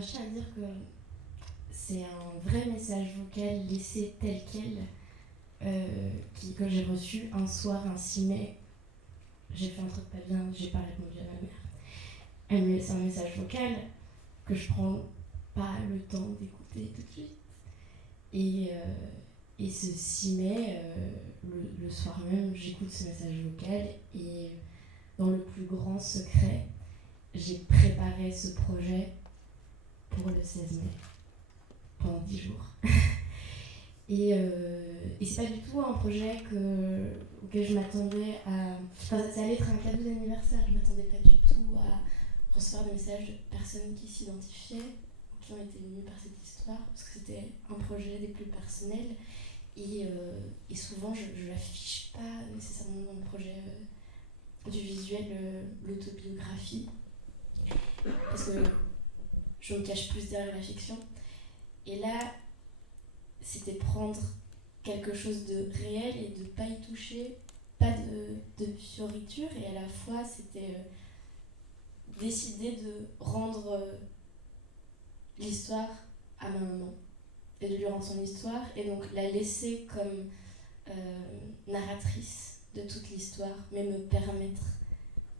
je tiens à dire que c'est un vrai message vocal laissé tel quel que j'ai reçu un soir, un 6 mai. J'ai fait un truc pas bien, j'ai pas répondu à ma mère. Elle me laisse un message vocal que je prends pas le temps d'écouter tout de suite. Et ce 6 mai, le soir même, j'écoute ce message vocal et dans le plus grand secret, j'ai préparé ce projet pour le 16 mai, pendant 10 jours. Et c'est pas du tout un projet auquel je m'attendais à... Enfin, ça allait être un cadeau d'anniversaire, je m'attendais pas du tout à recevoir des messages de personnes qui s'identifiaient ou qui ont été émues par cette histoire, parce que c'était un projet des plus personnels. Et souvent, je l'affiche pas nécessairement dans le projet du visuel, l'autobiographie, parce que je me cache plus derrière la fiction. Et là, c'était prendre quelque chose de réel et de pas y toucher, pas de fioriture, et à la fois, c'était décider de rendre l'histoire à ma maman et de lui rendre son histoire, et donc la laisser comme narratrice de toute l'histoire, mais me permettre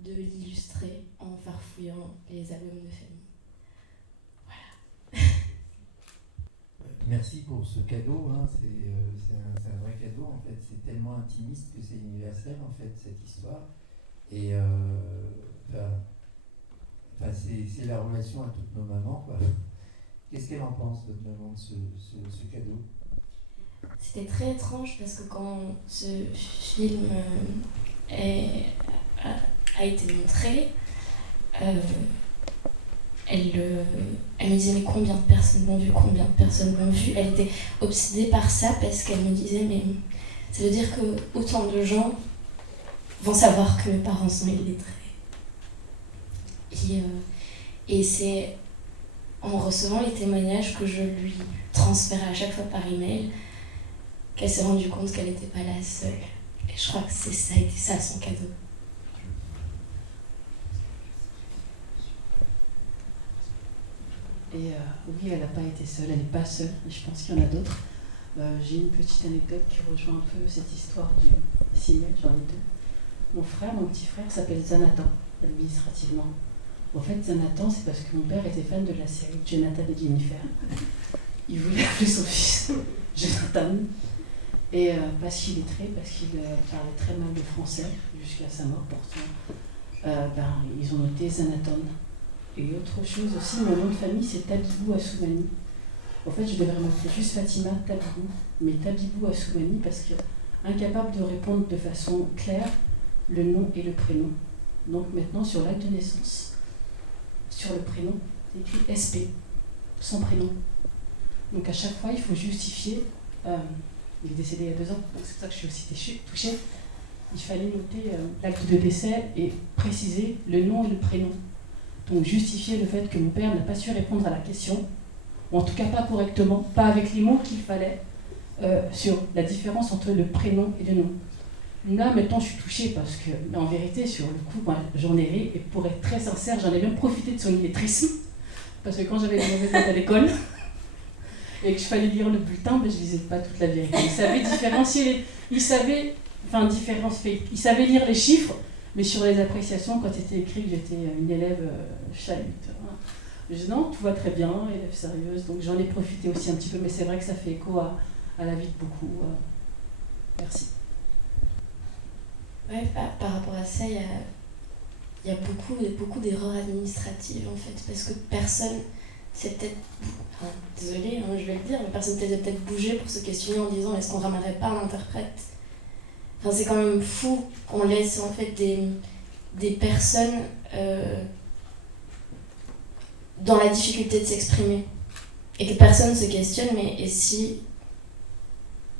de l'illustrer en farfouillant les albums de famille. Voilà. Merci pour ce cadeau, hein. C'est un vrai cadeau en fait, c'est tellement intimiste que c'est universel en fait cette histoire. Et c'est la relation à toutes nos mamans, quoi. Qu'est-ce qu'elle en pense, votre maman, de ce cadeau ? C'était très étrange parce que quand ce film a été montré, elle me disait mais combien de personnes l'ont vu, combien de personnes l'ont vu. Elle était obsédée par ça parce qu'elle me disait mais ça veut dire que autant de gens vont savoir que mes parents sont illettrés. Et c'est en recevant les témoignages que je lui transférais à chaque fois par email qu'elle s'est rendue compte qu'elle n'était pas la seule. Et je crois que ça a été ça son cadeau. Et oui, elle n'a pas été seule, elle n'est pas seule, et je pense qu'il y en a d'autres. J'ai une petite anecdote qui rejoint un peu cette histoire du 6 mai, j'en ai deux. Mon petit frère s'appelle Zanathan, administrativement. En fait, Zanathan, c'est parce que mon père était fan de la série Jonathan et Jennifer. Il voulait appeler son fils Jonathan. Et pas si lettré, parce qu'il parlait très mal le français, jusqu'à sa mort pourtant. Ils ont noté Zanathan. Et autre chose aussi, mon nom de famille, c'est Tabibou Assoumani. En fait, je devrais m'appeler juste Fatima Tabibou, mais Tabibou Assoumani, parce que incapable de répondre de façon claire le nom et le prénom. Donc maintenant, sur l'acte de naissance, sur le prénom, c'est écrit SP, son prénom. Donc à chaque fois, il faut justifier. Il est décédé il y a 2 ans, donc c'est pour ça que je suis aussi touchée. Il fallait noter l'acte de décès et préciser le nom et le prénom. Donc justifier le fait que mon père n'a pas su répondre à la question, ou en tout cas pas correctement, pas avec les mots qu'il fallait, sur la différence entre le prénom et le nom. Là, maintenant, je suis touchée parce que, en vérité, sur le coup, moi, j'en ai ri, et pour être très sincère, j'en ai même profité de son illettrisme, parce que quand j'avais des mauvaises notes à l'école, et que je fallait lire le bulletin, je ne lisais pas toute la vérité. Il savait différencier, il savait lire les chiffres, mais sur les appréciations, quand c'était écrit que j'étais une élève chalute. Je dis non, tout va très bien, élève sérieuse, donc j'en ai profité aussi un petit peu, mais c'est vrai que ça fait écho à la vie de beaucoup. Merci. Ouais, par rapport à ça, il y a beaucoup d'erreurs administratives en fait, parce que personne s'est peut-être, désolée, je vais le dire, mais personne s'est peut-être bougé pour se questionner en disant est-ce qu'on ramènerait pas un interprète. Enfin, c'est quand même fou qu'on laisse en fait des personnes dans la difficulté de s'exprimer et que personne ne se questionne, mais et si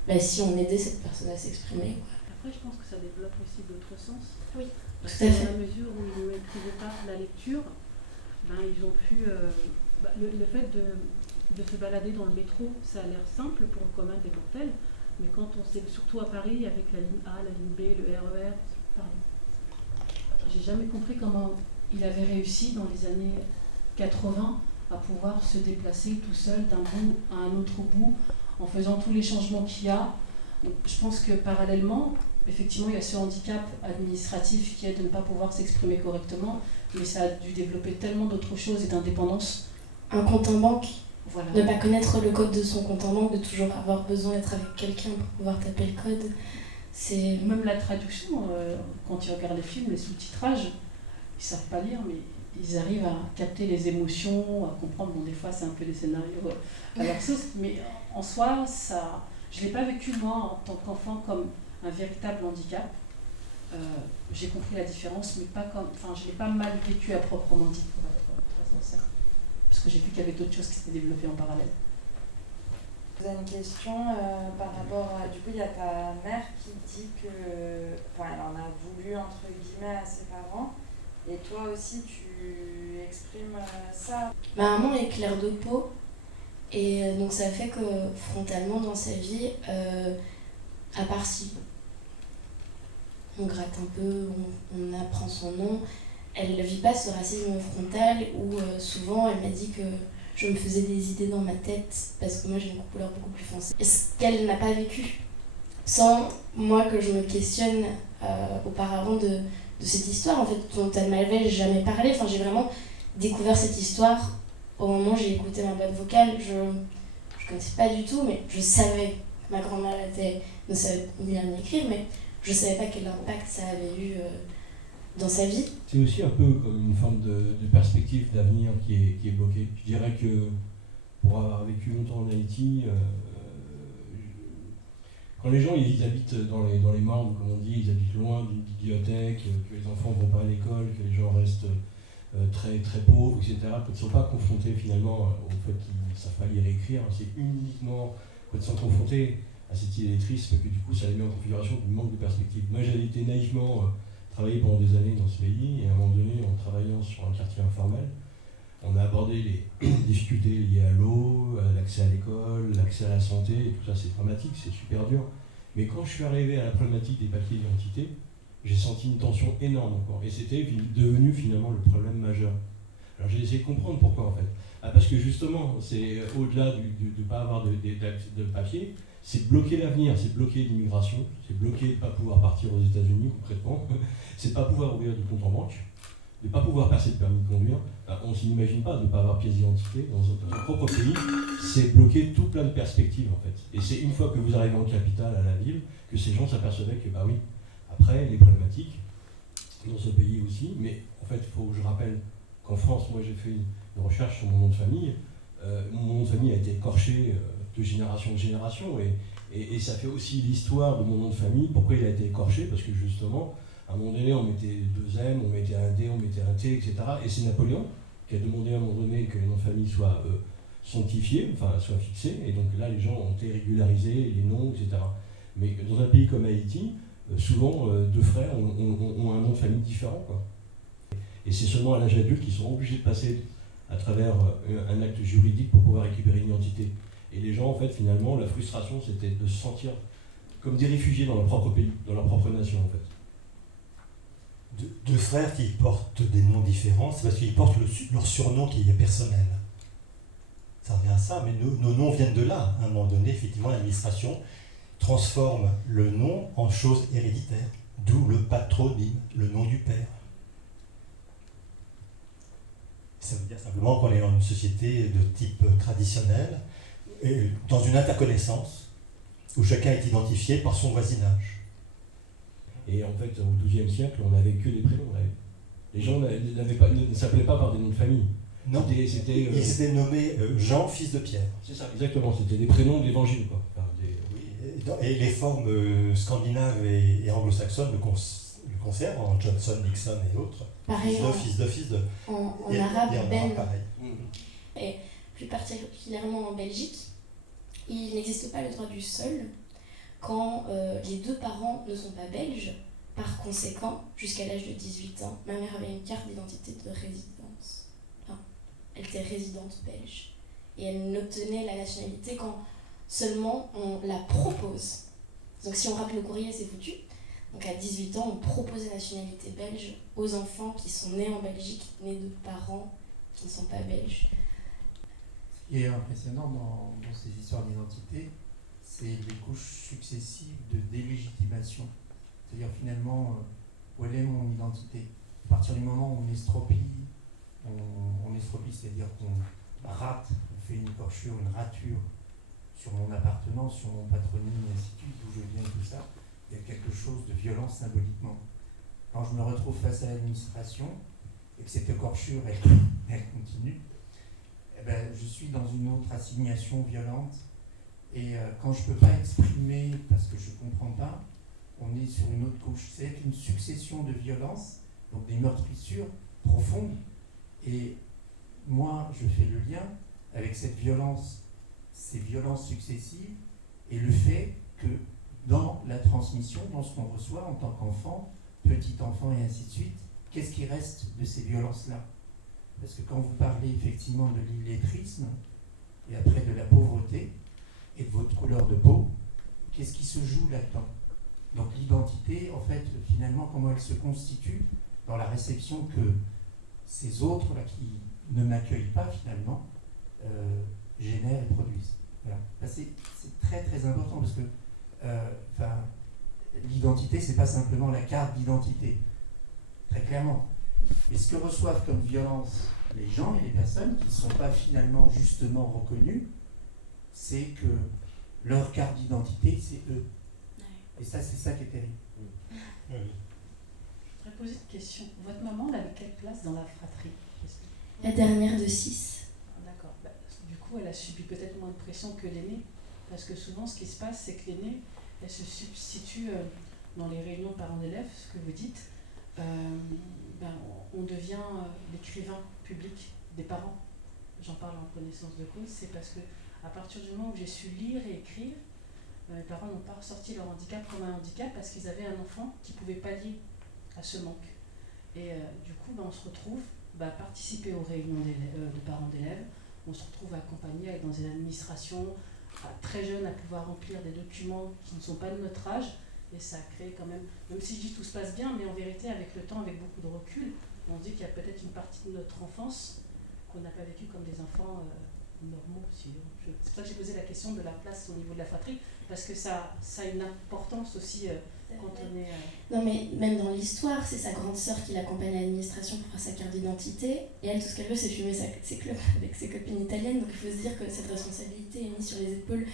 on aidait cette personne à s'exprimer, quoi. Après, je pense que ça développe aussi d'autres sens. Oui, parce tout à fait. Dans la mesure où ils ne maîtrisaient pas la lecture, ils ont pu... le fait de se balader dans le métro, ça a l'air simple pour le commun des mortels, mais quand on sait, surtout à Paris, avec la ligne A, la ligne B, le RER, pardon. J'ai jamais compris comment il avait réussi dans les années 80 à pouvoir se déplacer tout seul d'un bout à un autre bout en faisant tous les changements qu'il y a. Donc, je pense que parallèlement, effectivement, il y a ce handicap administratif qui est de ne pas pouvoir s'exprimer correctement, mais ça a dû développer tellement d'autres choses et d'indépendance. Un compte en banque, Voilà. ne pas connaître le code de son compte en banque, de toujours avoir besoin d'être avec quelqu'un pour pouvoir taper le code. C'est... Même la traduction, quand ils regardent les films, les sous-titrages, ils savent pas lire, mais ils arrivent à capter les émotions, à comprendre. Bon, des fois, c'est un peu des scénarios à leur sauce, mais en soi, ça, je ne l'ai pas vécu, moi, en tant qu'enfant, comme un véritable handicap. J'ai compris la différence, mais pas comme, enfin, je ne l'ai pas mal vécu à proprement dit, pour être très sincère. Parce que j'ai vu qu'il y avait d'autres choses qui s'étaient développées en parallèle. Vous avez une question par rapport à... Du coup, il y a ta mère qui dit que... Enfin, elle en a voulu, entre guillemets, à ses parents. Et toi aussi, tu exprimes ça. Ma maman est claire de peau, et donc ça fait que frontalement dans sa vie, à part si on gratte un peu, on apprend son nom, elle ne vit pas ce racisme frontal où souvent elle m'a dit que je me faisais des idées dans ma tête parce que moi j'ai une couleur beaucoup plus foncée. Et ce qu'elle n'a pas vécu, sans moi que je me questionne auparavant de cette histoire en fait, dont elle m'avait jamais parlé. Enfin, j'ai vraiment découvert cette histoire au moment où j'ai écouté ma boîte vocale. Je ne connaissais pas du tout, mais je savais que ma grand-mère ne savait ni lire ni écrire, mais je ne savais pas quel impact ça avait eu dans sa vie. C'est aussi un peu comme une forme de perspective d'avenir qui est bloquée. Je dirais que pour avoir vécu longtemps en Haïti, quand les gens ils habitent dans les mornes, comme on dit, ils habitent loin d'une bibliothèque, que les enfants ne vont pas à l'école, que les gens restent très, très pauvres, etc., qu'ils ne sont pas confrontés finalement au fait qu'ils ne savent pas lire et écrire, c'est uniquement quand ils sont confrontés à cette illettrisme que du coup ça les met en configuration du manque de perspective. Moi j'ai été naïvement travaillé pendant des années dans ce pays, et à un moment donné, en travaillant sur un quartier informel, on a abordé les difficultés liées à l'eau, à l'accès à l'école, l'accès à la santé, et tout ça c'est dramatique, c'est super dur. Mais quand je suis arrivé à la problématique des papiers d'identité, j'ai senti une tension énorme encore, et c'était devenu finalement le problème majeur. Alors j'ai essayé de comprendre pourquoi en fait. Parce que justement, c'est au-delà de ne pas avoir de papier, c'est bloquer l'avenir, c'est bloquer l'immigration, c'est bloquer de ne pas pouvoir partir aux États-Unis concrètement, c'est de ne pas pouvoir ouvrir de compte en banque, de ne pas pouvoir passer le permis de conduire. On ne s'imagine pas de ne pas avoir pièce d'identité dans son propre pays, c'est bloquer tout plein de perspectives en fait. Et c'est une fois que vous arrivez en capitale, à la ville, que ces gens s'apercevaient que bah oui, après les problématiques dans ce pays aussi, mais en fait il faut que je rappelle qu'en France, moi j'ai fait une recherche sur mon nom de famille, mon nom de famille a été écorché de génération en génération, et ça fait aussi l'histoire de mon nom de famille, pourquoi il a été écorché, parce que justement, à un moment donné, on mettait 2 M, on mettait un D, on mettait un T, etc. Et c'est Napoléon qui a demandé à un moment donné que les noms de famille soient sanctifiés, enfin soient fixés, et donc là, les gens ont été régularisés, les noms, etc. Mais dans un pays comme Haïti, souvent, 2 frères ont un nom de famille différent, quoi. Et c'est seulement à l'âge adulte qu'ils sont obligés de passer à travers un acte juridique pour pouvoir récupérer une identité. Et les gens, en fait, finalement, la frustration, c'était de se sentir comme des réfugiés dans leur propre pays, dans leur propre nation, en fait. 2 frères qui portent des noms différents, c'est parce qu'ils portent leur surnom qui est personnel. Ça revient à ça, mais nos noms viennent de là. À un moment donné, effectivement, l'administration transforme le nom en chose héréditaire, d'où le patronyme, le nom du père. Ça veut dire simplement qu'on est dans une société de type traditionnel, et dans une interconnaissance où chacun est identifié par son voisinage. Et en fait, au XIIe siècle, on n'avait que des prénoms. Les gens ne s'appelaient pas par des noms de famille. Non, ils étaient nommés Jean, fils de Pierre. C'est ça, exactement, c'était des prénoms de l'évangile, quoi. Oui, et les formes scandinaves et anglo-saxonnes le conservent, en Johnson, Nixon et autres. Pareil, fils de. En arabe, Ben. Pareil. Et plus particulièrement en Belgique, il n'existe pas le droit du sol quand les 2 parents ne sont pas belges. Par conséquent, jusqu'à l'âge de 18 ans, ma mère avait une carte d'identité de résidence. Enfin, elle était résidente belge. Et elle n'obtenait la nationalité quand seulement on la propose. Donc si on rate le courrier, c'est foutu. Donc à 18 ans, on propose la nationalité belge aux enfants qui sont nés en Belgique, nés de parents qui ne sont pas belges. qui est impressionnant dans ces histoires d'identité, c'est les couches successives de délégitimation. C'est-à-dire finalement, où elle est mon identité. À partir du moment où on estropie, c'est-à-dire qu'on rate, on fait une écorchure, une rature sur mon appartenance, sur mon patronyme, et ainsi de suite, d'où je viens et tout ça, il y a quelque chose de violent symboliquement. Quand je me retrouve face à l'administration, et que cette écorchure, elle continue, eh ben, je suis dans une autre assignation violente. Et quand je ne peux pas exprimer parce que je ne comprends pas, on est sur une autre couche. C'est une succession de violences, donc des meurtrissures profondes. Et moi, je fais le lien avec cette violence, ces violences successives, et le fait que dans la transmission, dans ce qu'on reçoit en tant qu'enfant, petit enfant et ainsi de suite, qu'est-ce qui reste de ces violences-là? Parce que quand vous parlez effectivement de l'illettrisme, et après de la pauvreté, et de votre couleur de peau, qu'est-ce qui se joue là-dedans? Donc l'identité, en fait, finalement, comment elle se constitue dans la réception que ces autres-là qui ne m'accueillent pas, finalement, génèrent et produisent. Voilà. C'est très très important parce que l'identité, c'est pas simplement la carte d'identité, très clairement. Et ce que reçoivent comme violence les gens et les personnes qui ne sont pas finalement justement reconnus, c'est que leur carte d'identité, c'est eux. Et ça, c'est ça qui est terrible. Je voudrais poser une question. Votre maman, elle avait quelle place dans la fratrie? La dernière de 6. D'accord. Du coup, elle a subi peut-être moins de pression que l'aînée. Parce que souvent, ce qui se passe, c'est que l'aînée, elle se substitue dans les réunions parents d'élèves, ce que vous dites. On devient l'écrivain public des parents. J'en parle en connaissance de cause. C'est parce que à partir du moment où j'ai su lire et écrire, mes parents n'ont pas ressorti leur handicap comme un handicap parce qu'ils avaient un enfant qui pouvait pallier à ce manque. Et du coup, on se retrouve à participer aux réunions de parents d'élèves, on se retrouve accompagné à être dans une administration, très jeune, à pouvoir remplir des documents qui ne sont pas de notre âge, et ça crée quand même si je dis tout se passe bien, mais en vérité, avec le temps, avec beaucoup de recul, on se dit qu'il y a peut-être une partie de notre enfance qu'on n'a pas vécue comme des enfants normaux. C'est pour ça que j'ai posé la question de la place au niveau de la fratrie, parce que ça a une importance aussi quand on est... Non mais même dans l'histoire, c'est sa grande sœur qui l'accompagne à l'administration pour faire sa carte d'identité, et elle, tout ce qu'elle veut, c'est fumer ses clubs avec ses copines italiennes, donc il faut se dire que cette responsabilité est mise sur les épaules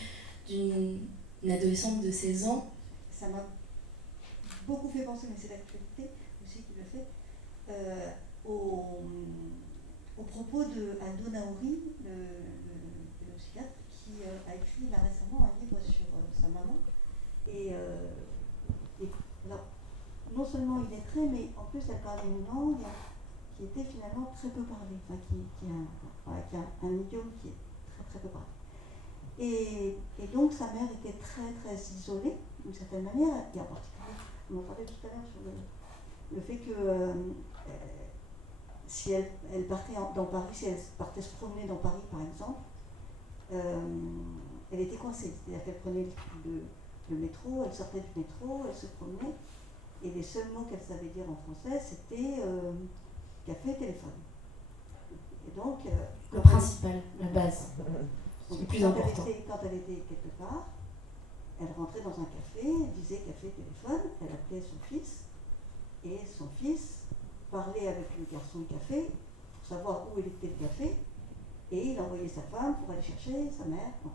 d'une adolescente de 16 ans. Ça m'a beaucoup fait penser, mais c'est l'actualité aussi qui le fait, au propos de Aldo Naori, le psychiatre, qui a écrit là récemment un livre sur sa maman. Et alors, non seulement il est très, mais en plus elle parlait une langue qui était finalement très peu parlée, enfin, qui a un idiome qui est très très peu parlé. Et donc sa mère était très très isolée d'une certaine manière, et en particulier, on en parlait tout à l'heure sur le fait que si elle partait dans Paris, si elle partait se promener dans Paris par exemple, elle était coincée, c'est-à-dire qu'elle prenait le métro, elle sortait du métro, elle se promenait, et les seuls mots qu'elle savait dire en français, c'était café, téléphone. Et donc... le principal, la base, c'est le plus important. Quand elle était quelque part, elle rentrait dans un café, elle disait café, téléphone, elle appelait son fils, et son fils parlait avec le garçon de café pour savoir où il était le café, et il envoyait sa femme pour aller chercher sa mère. Bon.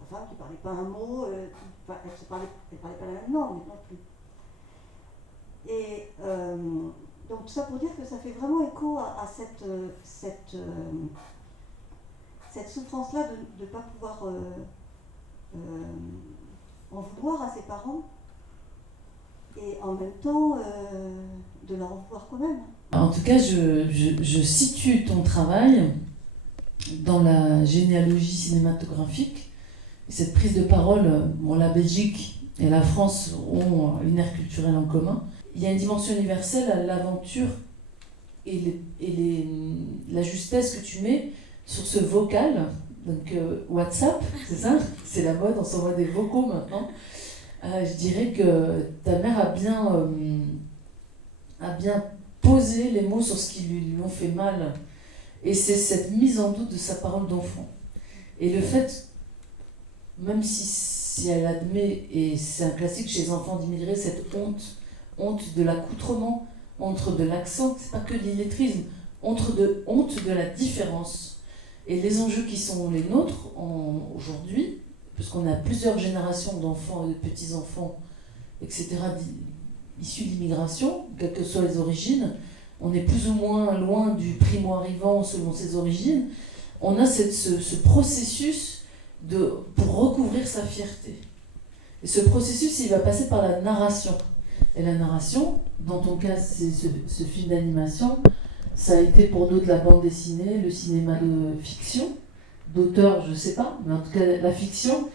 Sa femme qui ne parlait pas un mot, elle ne parlait pas la même langue non plus. Et donc ça pour dire que ça fait vraiment écho à cette souffrance-là de ne pas pouvoir en vouloir à ses parents, et en même temps de leur en vouloir quand même. En tout cas, je situe ton travail dans la généalogie cinématographique. Cette prise de parole, la Belgique et la France ont une ère culturelle en commun. Il y a une dimension universelle à l'aventure et la justesse que tu mets sur ce vocal. Donc WhatsApp, c'est ça? C'est la mode, on s'envoie des vocaux maintenant. Je dirais que ta mère a bien posé les mots sur ce qui lui ont fait mal. Et c'est cette mise en doute de sa parole d'enfant. Et le fait, même si elle admet, et c'est un classique chez les enfants d'immigrés, cette honte de l'accoutrement, honte de l'accent, c'est pas que l'illettrisme, honte de la différence. Et les enjeux qui sont les nôtres aujourd'hui, puisqu'on a plusieurs générations d'enfants et de petits-enfants, etc., issus d'immigration, quelles que soient les origines, on est plus ou moins loin du primo-arrivant selon ses origines, on a ce processus pour recouvrir sa fierté. Et ce processus, il va passer par la narration. Et la narration, dans ton cas, c'est ce film d'animation, ça a été pour d'autres la bande dessinée, le cinéma de fiction, d'auteur, je ne sais pas, mais en tout cas la fiction,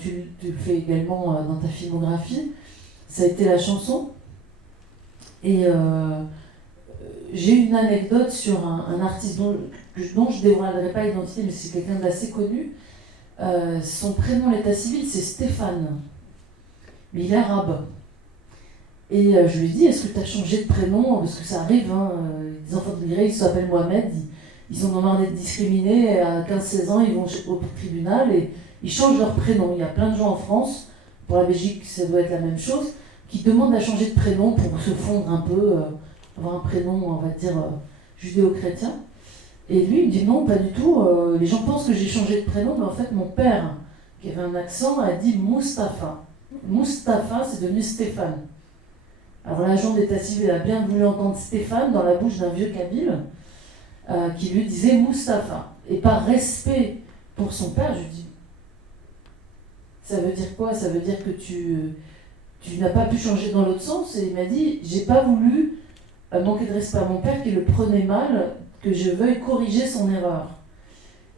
tu le fais également dans ta filmographie, ça a été la chanson. Et j'ai une anecdote sur un artiste dont je ne dévoilerai pas l'identité, mais c'est quelqu'un d'assez connu. Son prénom, l'état civil, c'est Stéphane, mais il est arabe. Et je lui ai dit, est-ce que tu as changé de prénom? Parce que ça arrive, hein, les enfants d'immigrés, ils s'appellent Mohamed, ils en ont marre d'être discriminés, à 15-16 ans, ils vont au tribunal et ils changent leur prénom. Il y a plein de gens en France, pour la Belgique, ça doit être la même chose, qui demandent à changer de prénom pour se fondre un peu, avoir un prénom, on va dire, judéo-chrétien. Et lui, il me dit non, pas du tout, les gens pensent que j'ai changé de prénom, mais en fait, mon père, qui avait un accent, a dit Mustapha. Mustapha, c'est devenu Stéphane. Alors l'agent d'état civil a bien voulu entendre Stéphane dans la bouche d'un vieux kabyle qui lui disait Mustapha. Et par respect pour son père, je lui dis, ça veut dire quoi? Ça veut dire que tu n'as pas pu changer dans l'autre sens? Et il m'a dit, j'ai pas voulu manquer de respect à mon père qui le prenait mal, que je veuille corriger son erreur.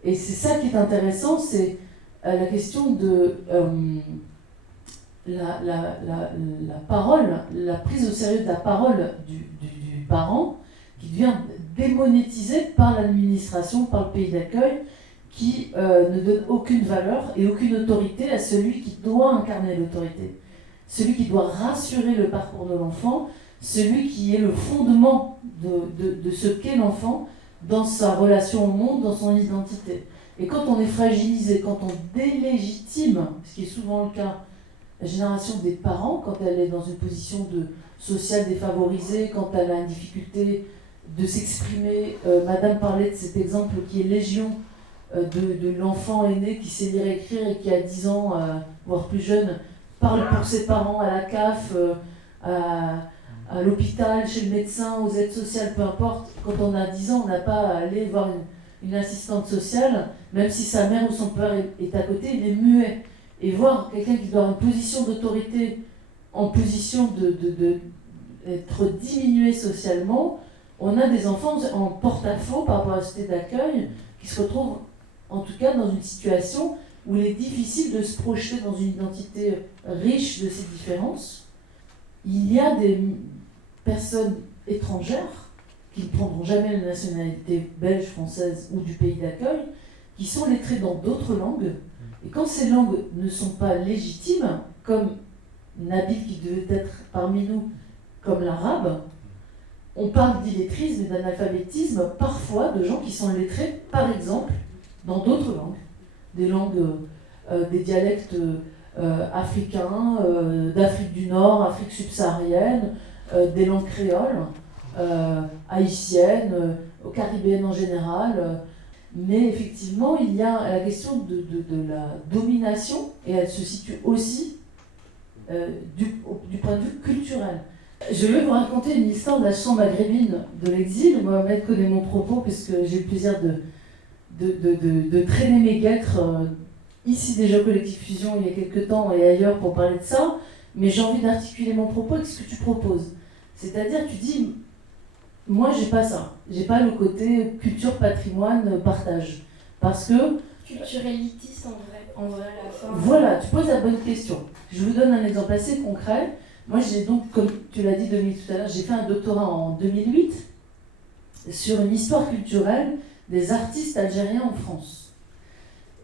Et c'est ça qui est intéressant, c'est la question de la parole, la prise au sérieux de la parole du parent qui devient démonétisée par l'administration, par le pays d'accueil, qui ne donne aucune valeur et aucune autorité à celui qui doit incarner l'autorité, celui qui doit rassurer le parcours de l'enfant, celui qui est le fondement de ce qu'est l'enfant dans sa relation au monde, dans son identité. Et quand on est fragilisé, quand on délégitime, ce qui est souvent le cas, la génération des parents, quand elle est dans une position sociale défavorisée, quand elle a une difficulté de s'exprimer, Madame parlait de cet exemple qui est légion, de l'enfant aîné qui sait lire et écrire et qui a 10 ans, voire plus jeune, parle pour ses parents à la CAF, à l'hôpital, chez le médecin, aux aides sociales, peu importe. Quand on a 10 ans, on n'a pas à aller voir une assistante sociale, même si sa mère ou son père est à côté, il est muet. Et voir quelqu'un qui doit avoir une position d'autorité, en position d'être diminué socialement, on a des enfants en porte-à-faux par rapport à la société d'accueil qui se retrouvent en tout cas dans une situation où il est difficile de se projeter dans une identité riche de ces différences. Il y a des personnes étrangères qui ne prendront jamais la nationalité belge, française ou du pays d'accueil, qui sont lettrées dans d'autres langues. Et quand ces langues ne sont pas légitimes, comme Nabil qui devait être parmi nous, comme l'arabe, on parle d'illettrisme et d'analphabétisme parfois de gens qui sont lettrés, par exemple, dans d'autres langues, des langues, des dialectes africains, d'Afrique du Nord, Afrique subsaharienne, des langues créoles, haïtiennes, caribéennes en général. Mais effectivement, il y a la question de la domination, et elle se situe aussi du point de vue culturel. Je vais vous raconter une histoire de la chanson maghrébine de l'exil. Mohamed connaît mon propos, puisque j'ai eu le plaisir de traîner mes guêtres ici déjà au Collectif Fusion il y a quelques temps et ailleurs pour parler de ça, mais j'ai envie d'articuler mon propos avec ce que tu proposes. C'est-à-dire, tu dis, moi j'ai pas ça, j'ai pas le côté culture, patrimoine, partage, parce que... Culture élitiste en vrai à la fin. Voilà, tu poses la bonne question. Je vous donne un exemple assez concret. Moi j'ai donc, comme tu l'as dit Dominique tout à l'heure, j'ai fait un doctorat en 2008 sur une histoire culturelle des artistes algériens en France.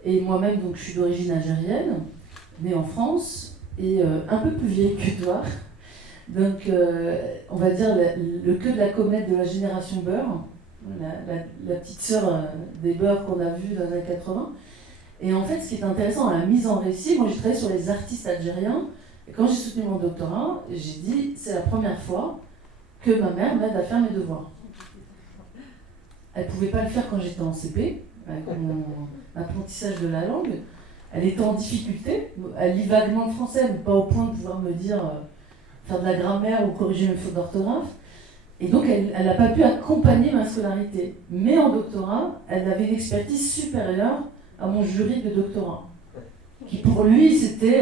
Et moi-même, donc, je suis d'origine algérienne, née en France, et un peu plus vieille que toi. Donc, on va dire le queue de la comète de la génération Beurre, la petite sœur des Beurre qu'on a vue dans les années 80. Et en fait, ce qui est intéressant dans la mise en récit, moi j'ai travaillé sur les artistes algériens, et quand j'ai soutenu mon doctorat, j'ai dit c'est la première fois que ma mère m'aide à faire mes devoirs. Elle ne pouvait pas le faire quand j'étais en CP, avec mon apprentissage de la langue. Elle était en difficulté, elle lit vaguement le français, mais pas au point de pouvoir me dire faire de la grammaire ou corriger mes fautes d'orthographe. Et donc elle n'a pas pu accompagner ma scolarité. Mais en doctorat, elle avait une expertise supérieure à mon jury de doctorat. Qui pour lui, c'était...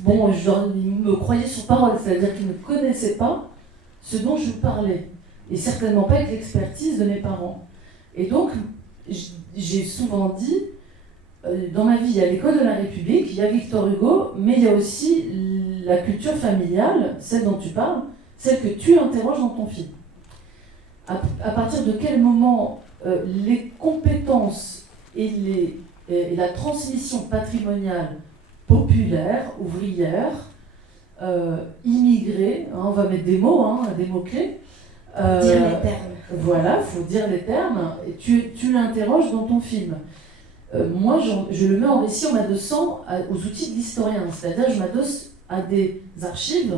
bon, genre, il me croyait sur parole, c'est-à-dire qu'il ne connaissait pas ce dont je parlais. Et certainement pas avec l'expertise de mes parents. Et donc, j'ai souvent dit, dans ma vie, il y a l'école de la République, il y a Victor Hugo, mais il y a aussi la culture familiale, celle dont tu parles, celle que tu interroges dans ton film. À partir de quel moment les compétences et la transmission patrimoniale populaire, ouvrière, immigrée, hein, on va mettre des mots, des mots-clés. Dire les termes. Voilà, il faut dire les termes. Et tu l'interroges dans ton film. Moi, je le mets en récit en m'adossant aux outils de l'historien. C'est-à-dire, je m'adosse à des archives,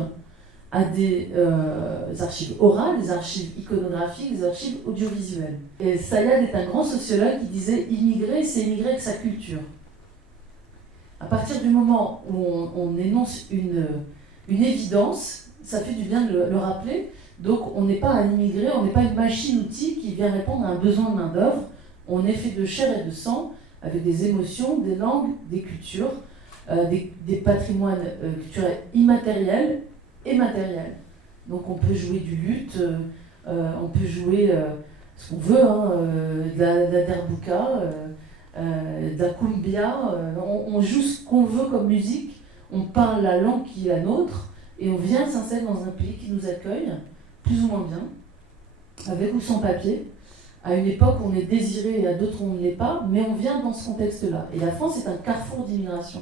archives orales, des archives iconographiques, des archives audiovisuelles. Et Sayad est un grand sociologue qui disait « immigrer, c'est immigrer avec sa culture ». À partir du moment où on énonce une évidence, ça fait du bien de le rappeler. Donc on n'est pas un immigré, on n'est pas une machine-outil qui vient répondre à un besoin de main-d'œuvre. On est fait de chair et de sang, avec des émotions, des langues, des cultures, des patrimoines culturels immatériels et matériels. Donc on peut jouer du luth, on peut jouer ce qu'on veut, de la derbouka, de la cumbia, on joue ce qu'on veut comme musique, on parle la langue qui est la nôtre, et on vient s'installer dans un pays qui nous accueille, plus ou moins bien, avec ou sans papier. À une époque, on est désiré et à d'autres, on ne l'est pas, mais on vient dans ce contexte-là. Et la France est un carrefour d'immigration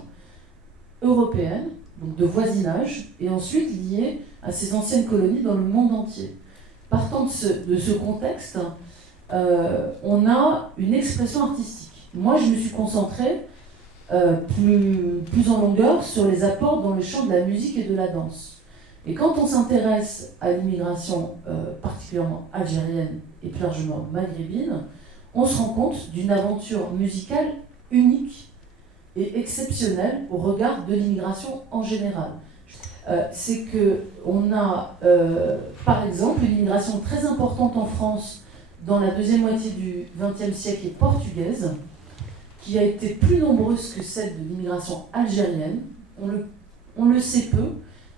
européenne, donc de voisinage, et ensuite liée à ses anciennes colonies dans le monde entier. Partant de ce contexte, on a une expression artistique. Moi, je me suis concentrée plus en longueur sur les apports dans le champ de la musique et de la danse. Et quand on s'intéresse à l'immigration particulièrement algérienne et plus largement maghrébine, on se rend compte d'une aventure musicale unique et exceptionnelle au regard de l'immigration en général. C'est qu'on a, par exemple, une immigration très importante en France dans la deuxième moitié du XXe siècle et portugaise, qui a été plus nombreuse que celle de l'immigration algérienne. On le sait peu.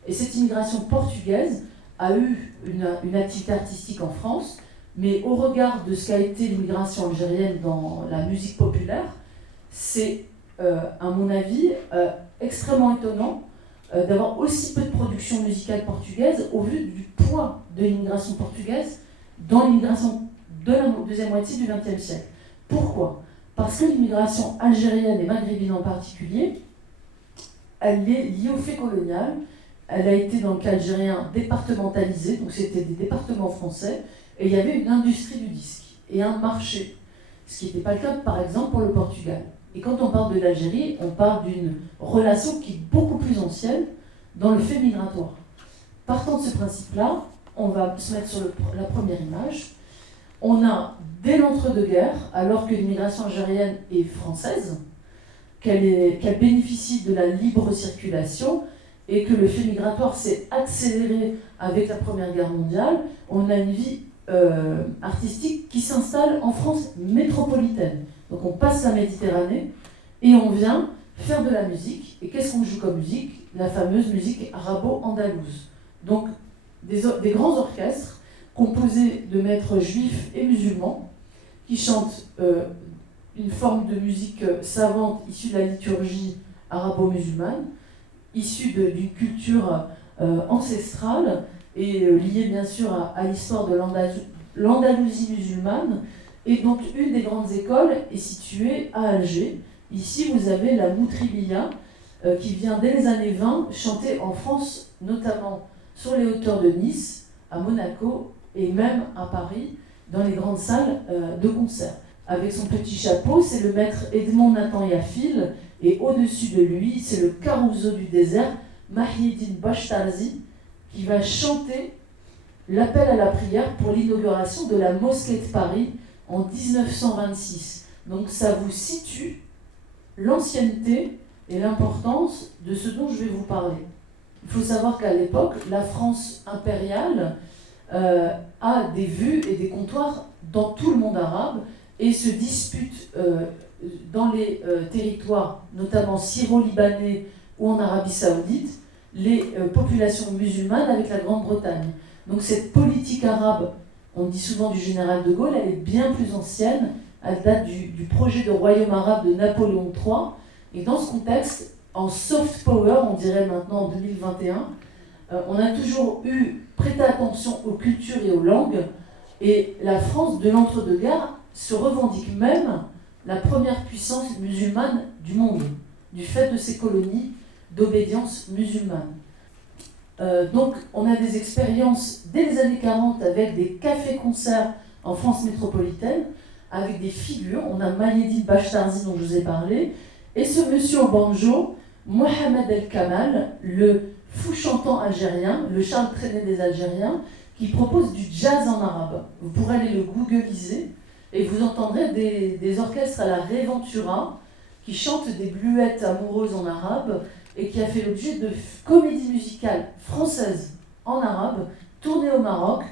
Et cette immigration portugaise a eu une activité artistique en France, mais au regard de ce qu'a été l'immigration algérienne dans la musique populaire, c'est, à mon avis, extrêmement étonnant d'avoir aussi peu de production musicale portugaise au vu du poids de l'immigration portugaise dans l'immigration de la deuxième moitié du XXe siècle. Pourquoi ? Parce que l'immigration algérienne et maghrébine en particulier, elle est liée au fait colonial. Elle a été, dans le cas algérien, départementalisée, donc c'était des départements français, et il y avait une industrie du disque et un marché, ce qui n'était pas le cas, par exemple, pour le Portugal. Et quand on parle de l'Algérie, on parle d'une relation qui est beaucoup plus ancienne dans le fait migratoire. Partant de ce principe-là, on va se mettre sur la première image. On a, dès l'entre-deux-guerres, alors que l'immigration algérienne est française, qu'elle bénéficie de la libre circulation, et que le fait migratoire s'est accéléré avec la Première Guerre mondiale, on a une vie artistique qui s'installe en France métropolitaine. Donc on passe la Méditerranée et on vient faire de la musique. Et qu'est-ce qu'on joue comme musique ? La fameuse musique arabo-andalouse. Donc des grands orchestres composés de maîtres juifs et musulmans qui chantent une forme de musique savante issue de la liturgie arabo-musulmane, issue d'une culture ancestrale et liée bien sûr à l'histoire de l'Andalousie musulmane. Et donc une des grandes écoles est située à Alger. Ici vous avez la Moutribia qui vient dès les années 20 chanter en France, notamment sur les hauteurs de Nice, à Monaco et même à Paris, dans les grandes salles de concert. avec son petit chapeau, c'est le maître Edmond Nathan Yafil, et au-dessus de lui, c'est le Caruso du désert, Mahieddine Bashtarzi, qui va chanter l'appel à la prière pour l'inauguration de la mosquée de Paris en 1926. Donc ça vous situe l'ancienneté et l'importance de ce dont je vais vous parler. Il faut savoir qu'à l'époque, la France impériale a des vues et des comptoirs dans tout le monde arabe et se dispute dans les territoires, notamment syro-libanais ou en Arabie Saoudite, les populations musulmanes avec la Grande-Bretagne. Donc cette politique arabe, on dit souvent du général de Gaulle, elle est bien plus ancienne, elle date du projet de royaume arabe de Napoléon III. Et dans ce contexte, en soft power, on dirait maintenant en 2021, on a toujours prêté attention aux cultures et aux langues, et la France de l'entre-deux-guerres se revendique même la première puissance musulmane du monde, du fait de ses colonies d'obédience musulmane. Donc on a des expériences dès les années 40 avec des cafés-concerts en France métropolitaine, avec des figures. On a Mahieddine Bashtarzi dont je vous ai parlé, et ce monsieur au banjo, Mohamed El Kamal, le fou chantant algérien, le Charles Trenet des Algériens, qui propose du jazz en arabe. Vous pourrez aller le googliser et vous entendrez des orchestres à la Reventura qui chantent des bluettes amoureuses en arabe et qui a fait l'objet de comédies musicales françaises en arabe tournées au Maroc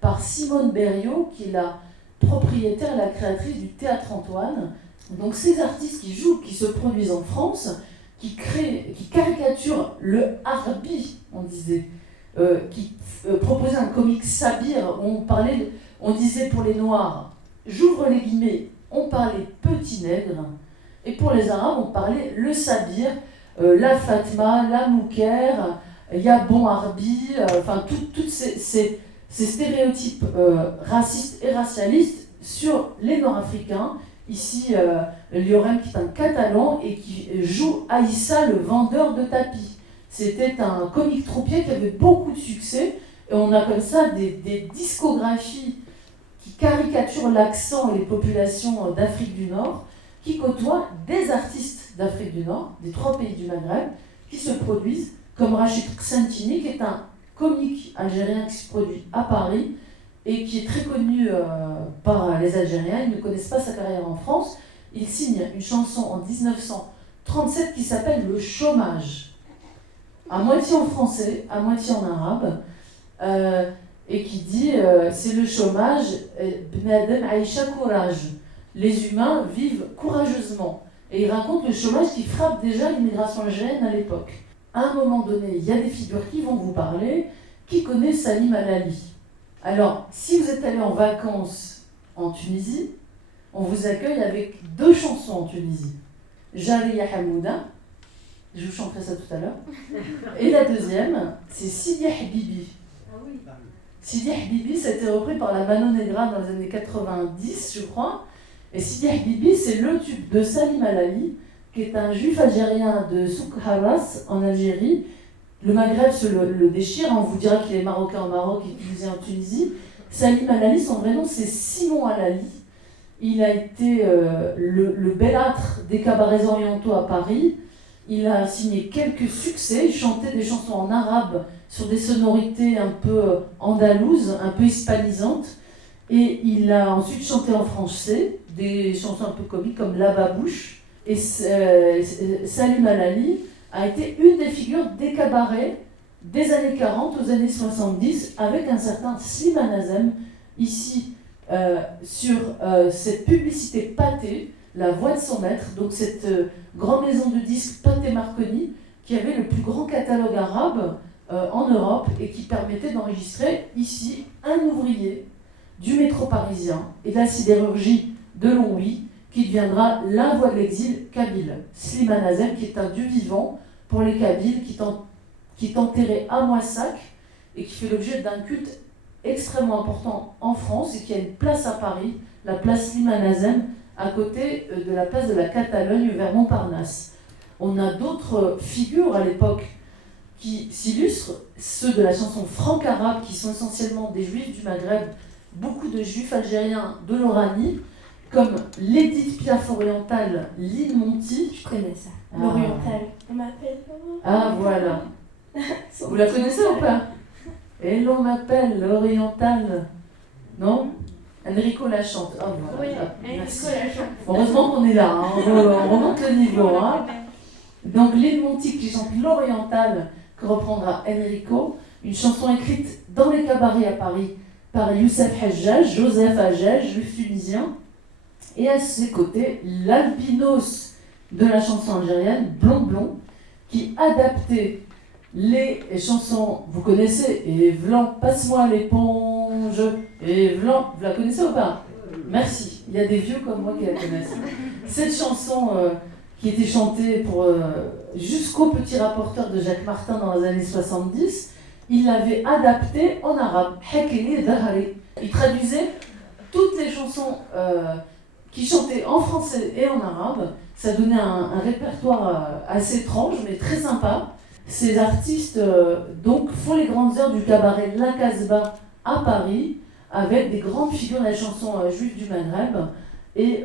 par Simone Berriot, qui est la propriétaire et la créatrice du Théâtre Antoine. Donc ces artistes qui jouent, qui se produisent en France, qui caricaturent le harbi, on disait, qui proposaient un comique sabir où on disait pour les Noirs, j'ouvre les guillemets, on parlait petit nègre, et pour les Arabes, on parlait le sabir, la Fatma, la Mouker, Yabon Harbi, enfin tous ces stéréotypes racistes et racialistes sur les Nord-Africains. Ici, Liorem qui est un Catalan et qui joue Aïssa, le vendeur de tapis. C'était un comique troupier qui avait beaucoup de succès, et on a comme ça des discographies qui caricaturent l'accent et les populations d'Afrique du Nord, qui côtoient des artistes d'Afrique du Nord, des 3 pays du Maghreb, qui se produisent, comme Rachid Xantini, qui est un comique algérien qui se produit à Paris et qui est très connu par les Algériens. Ils ne connaissent pas sa carrière en France. Il signe une chanson en 1937 qui s'appelle « Le chômage », à moitié en français, à moitié en arabe, et qui dit c'est le chômage, Bnadem Aïcha courage. Les humains vivent courageusement. Et il raconte le chômage qui frappe déjà l'immigration algérienne à l'époque. À un moment donné, il y a des figures qui vont vous parler. Qui connaît Salim Alali? Alors, si vous êtes allé en vacances en Tunisie, on vous accueille avec 2 chansons en Tunisie. Jaria Hamouda, je vous chanterai ça tout à l'heure. Et la deuxième, c'est Sidi Habibi. Ah oui. Sidi Habibi, ça a été repris par la Mano Negra dans les années 90, je crois. Et Sidi Habibi, c'est le tube de Salim Alali, qui est un juif algérien de Souk Haras, en Algérie. Le Maghreb se le déchire, on vous dira qu'il est marocain au Maroc et qu'il est en Tunisie. Salim Alali, son vrai nom, c'est Simon Alali. Il a été le bellâtre des cabarets orientaux à Paris. Il a signé quelques succès, il chantait des chansons en arabe sur des sonorités un peu andalouses, un peu hispanisantes. Et il a ensuite chanté en français, des chansons un peu comiques comme La Babouche. Et Salim Alali a été une des figures des cabarets des années 40 aux années 70, avec un certain Slimane Azem, ici sur cette publicité Pathé, La Voix de son maître, donc cette grande maison de disques Pathé Marconi, qui avait le plus grand catalogue arabe en Europe et qui permettait d'enregistrer ici un ouvrier du métro parisien et de la sidérurgie de Longwy, qui deviendra la voix de l'exil kabyle. Slimane Azem, qui est un dieu vivant pour les Kabyles, qui est enterré à Moissac et qui fait l'objet d'un culte extrêmement important en France et qui a une place à Paris, la place Slimane Azem, à côté de la place de la Catalogne vers Montparnasse. On a d'autres figures à l'époque qui s'illustrent, ceux de la chanson franque-arabe, qui sont essentiellement des juifs du Maghreb, beaucoup de juifs algériens de l'Oranie, comme l'Édith Piaf orientale Lynn Monty. Je connais ça. Ah. L'oriental. On m'appelle l'oriental. Ah voilà. Vous la connaissez ou pas? Et l'on m'appelle l'orientale. Non? Enrico la chante. Oh, voilà. Oui, Ah, Enrico merci. la chante. Heureusement qu'on est là, hein. On remonte le niveau. Hein. Donc Lynn Monty qui chante l'orientale que reprendra Enrico, une chanson écrite dans les cabarets à Paris par Youssef Hajjaj, Joseph Hajjaj, le Tunisien, et à ses côtés l'albinos de la chanson algérienne, Blond Blond, qui adaptait les chansons, vous connaissez, et Vlan, passe-moi l'éponge, et Vlan, vous la connaissez ou pas? Merci, il y a des vieux comme moi qui la connaissent. Cette chanson qui était chantée jusqu'au Petit Rapporteur de Jacques Martin dans les années 70, il l'avait adaptée en arabe. Il traduisait toutes les chansons qui chantaient en français et en arabe. Ça donnait un répertoire assez étrange mais très sympa. Ces artistes donc font les grandes heures du cabaret La Casbah à Paris avec des grandes figures de la chanson juive du Maghreb. Et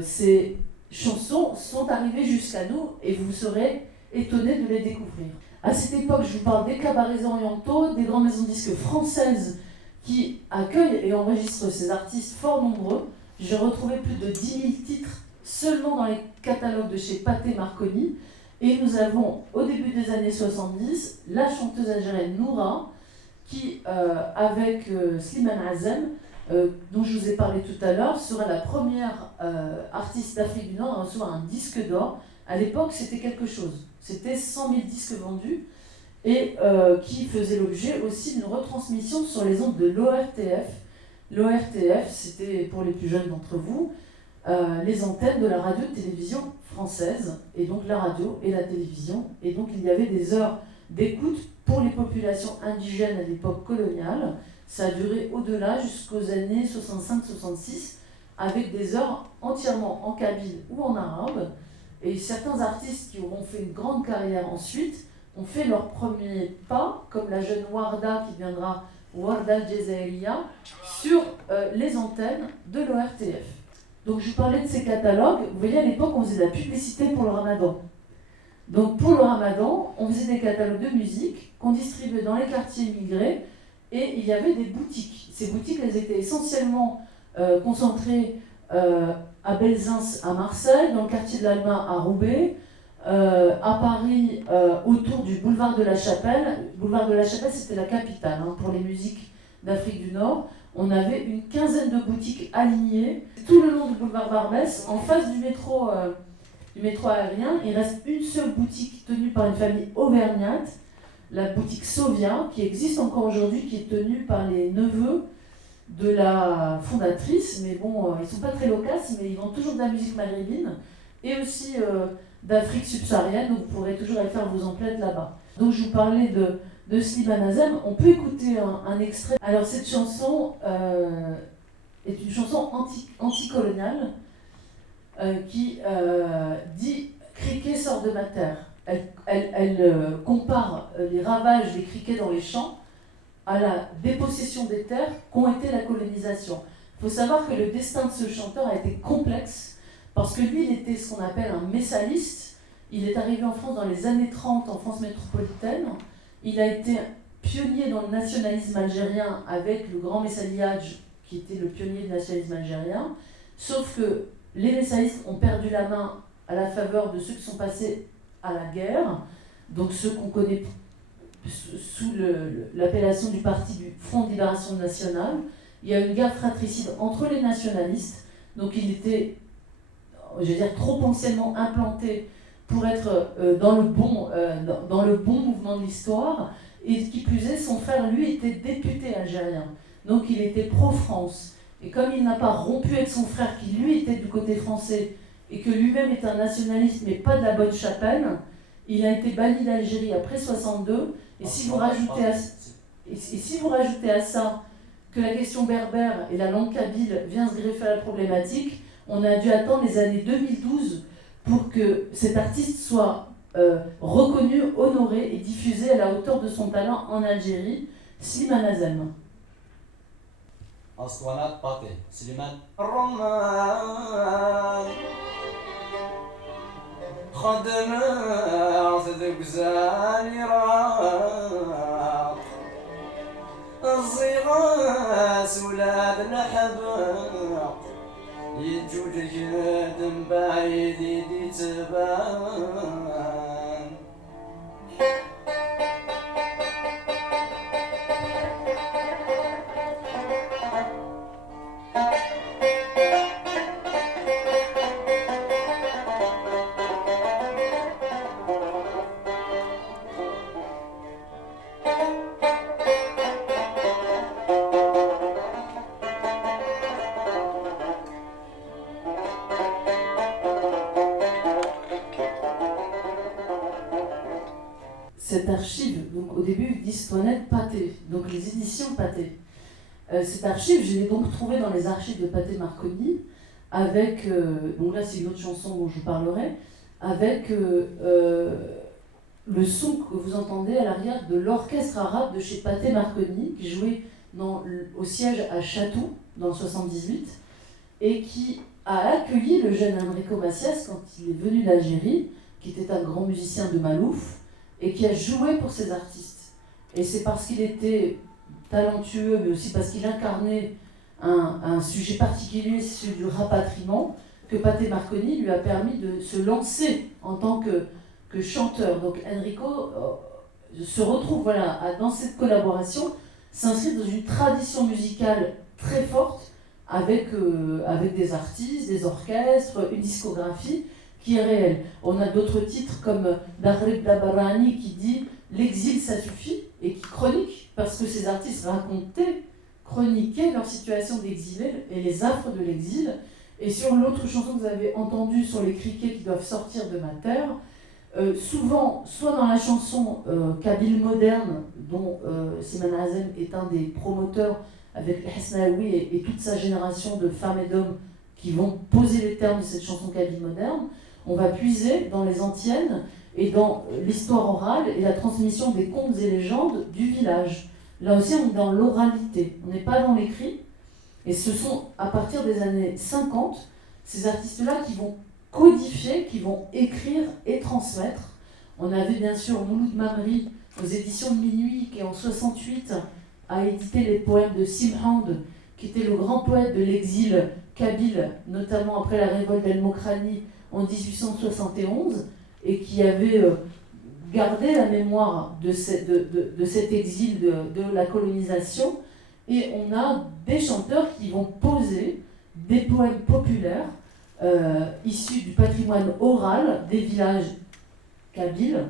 ces chansons sont arrivées jusqu'à nous et vous serez étonnés de les découvrir. À cette époque, je vous parle des cabarets orientaux, des grandes maisons de disques françaises qui accueillent et enregistrent ces artistes fort nombreux. J'ai retrouvé plus de 10 000 titres seulement dans les catalogues de chez Pathé Marconi. Et nous avons, au début des années 70, la chanteuse algérienne Noura, qui, avec Slimane Azem, dont je vous ai parlé tout à l'heure, sera la première artiste d'Afrique du Nord à recevoir un disque d'or. À l'époque, c'était quelque chose. C'était 100 000 disques vendus et qui faisait l'objet aussi d'une retransmission sur les ondes de l'ORTF. L'ORTF, c'était, pour les plus jeunes d'entre vous, les antennes de la radio-télévision française, et donc la radio et la télévision. Et donc il y avait des heures d'écoute pour les populations indigènes à l'époque coloniale. Ça a duré au-delà jusqu'aux années 65-66, avec des heures entièrement en kabyle ou en arabe. Et certains artistes qui auront fait une grande carrière ensuite ont fait leur premier pas, comme la jeune Warda qui deviendra Warda Al-Jazairiya, sur les antennes de l'ORTF. Donc je vous parlais de ces catalogues. Vous voyez, à l'époque, on faisait de la publicité pour le ramadan. Donc pour le ramadan, on faisait des catalogues de musique qu'on distribuait dans les quartiers immigrés et il y avait des boutiques. Ces boutiques, elles étaient essentiellement concentrées à Belzins à Marseille, dans le quartier de l'Alma à Roubaix, à Paris autour du boulevard de la Chapelle. Le boulevard de la Chapelle, c'était la capitale pour les musiques d'Afrique du Nord. On avait une quinzaine de boutiques alignées tout le long du boulevard Barbès, en face du métro aérien. Il reste une seule boutique tenue par une famille auvergnate, la boutique Sovia, qui existe encore aujourd'hui, qui est tenue par les neveux de la fondatrice. Mais bon, ils ne sont pas très loquaces, mais ils vendent toujours de la musique maghrébine et aussi d'Afrique subsaharienne, donc vous pourrez toujours aller faire vos emplettes là-bas. Donc je vous parlais de Slimane Azem. On peut écouter un extrait. Alors cette chanson est une chanson anticoloniale qui dit « Criquet sort de ma terre ». Elle compare les ravages des criquets dans les champs à la dépossession des terres qu'ont été la colonisation. Il faut savoir que le destin de ce chanteur a été complexe parce que lui, il était ce qu'on appelle un messaliste. Il est arrivé en France dans les années 30, en France métropolitaine. Il a été pionnier dans le nationalisme algérien avec le grand Messali Hadj, qui était le pionnier du nationalisme algérien. Sauf que les messalistes ont perdu la main à la faveur de ceux qui sont passés à la guerre, donc ceux qu'on connaît sous l'appellation du parti du Front de Libération Nationale. Il y a une guerre fratricide entre les nationalistes, donc il était, je veux dire, trop anciennement implanté pour être dans le bon mouvement de l'histoire, et qui plus est, son frère, lui, était député algérien, donc il était pro-France. Et comme il n'a pas rompu avec son frère, qui lui était du côté français, et que lui-même est un nationaliste, mais pas de la bonne chapelle, il a été banni d'Algérie après 62, et si vous rajoutez à ça que la question berbère et la langue kabyle vient se greffer à la problématique, on a dû attendre les années 2012 pour que cet artiste soit reconnu, honoré et diffusé à la hauteur de son talent en Algérie, Slimane Azem. اسطوانات باطل سليمان الرمان خدم ذك زاني راق الزغاس ولاد الحباق يجوج جدم بعيد يدي تبان Cette archive, donc au début d'Histoire-Net Pathé, donc les éditions Pathé. Cette archive, je l'ai donc trouvée dans les archives de Pathé Marconi, avec, donc là c'est une autre chanson dont je vous parlerai, avec le son que vous entendez à l'arrière de l'orchestre arabe de chez Pathé Marconi, qui jouait au siège à Chatou, dans le 78, et qui a accueilli le jeune Enrico Macias quand il est venu d'Algérie, qui était un grand musicien de Malouf, et qui a joué pour ces artistes. Et c'est parce qu'il était talentueux, mais aussi parce qu'il incarnait un sujet particulier, celui du rapatriement, que Pathé Marconi lui a permis de se lancer en tant que chanteur. Donc Enrico se retrouve dans cette collaboration, s'inscrit dans une tradition musicale très forte, avec des artistes, des orchestres, une discographie qui est réelle. On a d'autres titres comme Darrib Dabarani qui dit « L'exil ça suffit » et qui chronique, parce que ces artistes chroniquaient leur situation d'exilé et les affres de l'exil. Et sur l'autre chanson que vous avez entendue sur les criquets qui doivent sortir de ma terre, souvent, soit dans la chanson Kabyle moderne, dont Siman Azem est un des promoteurs avec Hasnaoui et toute sa génération de femmes et d'hommes qui vont poser les termes de cette chanson Kabyle moderne, on va puiser dans les antiennes et dans l'histoire orale et la transmission des contes et légendes du village. Là aussi, on est dans l'oralité, on n'est pas dans l'écrit. Et ce sont, à partir des années 50, ces artistes-là qui vont codifier, qui vont écrire et transmettre. On avait bien sûr Mouloud Mamri aux éditions de Minuit, qui en 68 a édité les poèmes de Simhand, qui était le grand poète de l'exil kabyle, notamment après la révolte d'El-Mokrani en 1871, et qui avait gardé la mémoire de cet exil, de la colonisation. Et on a des chanteurs qui vont poser des poèmes populaires issus du patrimoine oral des villages kabyles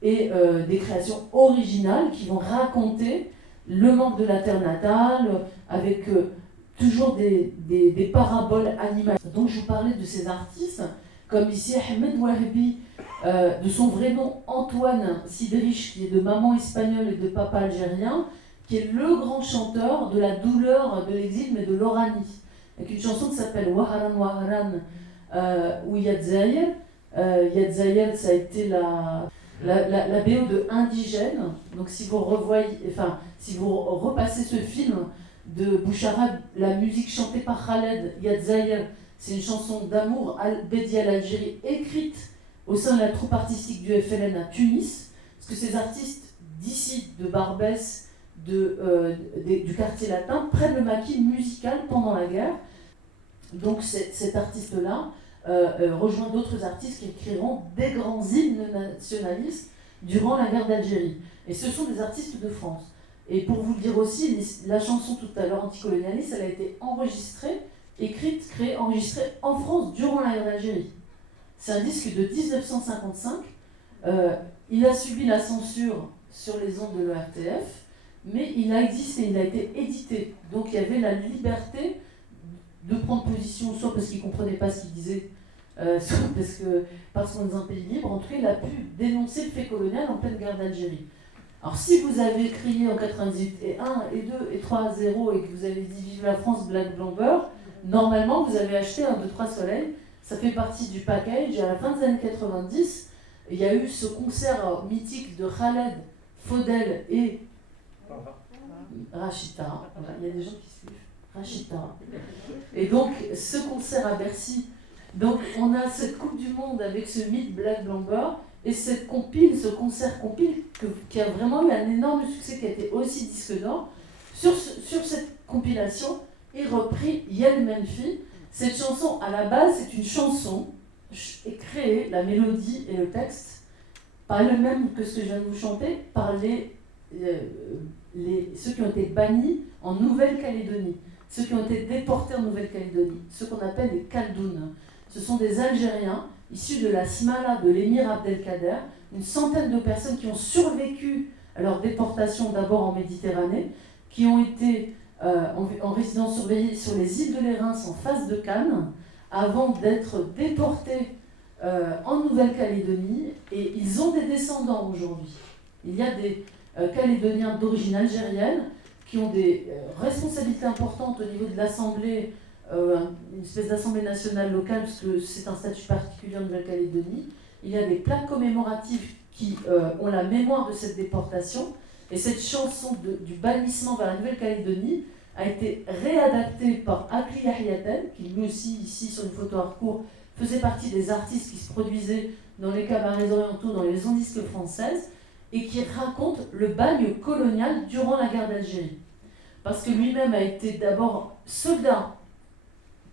et des créations originales qui vont raconter le manque de la terre natale avec toujours des paraboles animales. Donc je vous parlais de ces artistes, comme ici Ahmed Wahbi, de son vrai nom Antoine Sidrich, qui est de maman espagnole et de papa algérien, qui est le grand chanteur de la douleur de l'exil, mais de l'Oranie. Avec une chanson qui s'appelle Waharan Waharan ou Yad Zahir. Yad Zahir, ça a été la BO de Indigène. Donc si vous repassez ce film de Bouchara, la musique chantée par Khaled, Yad Zahir, c'est une chanson d'amour dédiée à l'Algérie, écrite au sein de la troupe artistique du FLN à Tunis, parce que ces artistes d'ici, de Barbès, du quartier latin, prennent le maquis musical pendant la guerre. Donc cet artiste-là rejoint d'autres artistes qui écriront des grands hymnes nationalistes durant la guerre d'Algérie. Et ce sont des artistes de France. Et pour vous le dire aussi, la chanson tout à l'heure anticolonialiste, elle a été enregistrée, écrite, créée, enregistrée en France durant la guerre d'Algérie. C'est un disque de 1955. Il a subi la censure sur les ondes de l'ERTF, mais il a existé, il a été édité. Donc il y avait la liberté de prendre position, soit parce qu'il ne comprenait pas ce qu'il disait, soit parce qu'on est dans un pays libre. En tout cas, il a pu dénoncer le fait colonial en pleine guerre d'Algérie. Alors si vous avez crié en 98 et 1 et 2 et 3 0 et que vous avez dit vive la France, black blanc beurre, normalement vous avez acheté 1, 2, 3 soleils. Ça fait partie du package. Et à la fin des années 90, il y a eu ce concert mythique de Khaled, Faudel et Rachita. Voilà, il y a des gens qui suivent. Rachid Taha. Et donc, ce concert à Bercy, donc on a cette Coupe du Monde avec ce mythe Black Blamber, et cette compile, ce concert compile, qui a vraiment eu un énorme succès, qui a été aussi disque d'or. Sur cette compilation est repris Yel Menfi. Cette chanson, à la base, c'est une chanson créée, la mélodie et le texte, pas le même que ce que je viens de vous chanter, par ceux qui ont été bannis en Nouvelle-Calédonie, ceux qui ont été déportés en Nouvelle-Calédonie, ceux qu'on appelle les Kaldounes. Ce sont des Algériens issus de la Smala de l'émir Abdelkader, une centaine de personnes qui ont survécu à leur déportation d'abord en Méditerranée, qui ont été en résidence surveillée sur les îles de l'Érins en face de Cannes, avant d'être déportés en Nouvelle-Calédonie, et ils ont des descendants aujourd'hui. Il y a des Calédoniens d'origine algérienne qui ont des responsabilités importantes au niveau de l'Assemblée, une espèce d'Assemblée nationale locale, parce que c'est un statut particulier en Nouvelle-Calédonie. Il y a des plaques commmémoratives qui ont la mémoire de cette déportation, et cette chanson du bannissement vers la Nouvelle-Calédonie a été réadaptée par Akli Yahiaten, qui lui aussi, ici sur une photo hardcourt, faisait partie des artistes qui se produisaient dans les cabarets orientaux, dans les maisons disques françaises, et qui raconte le bagne colonial durant la guerre d'Algérie. Parce que lui-même a été d'abord soldat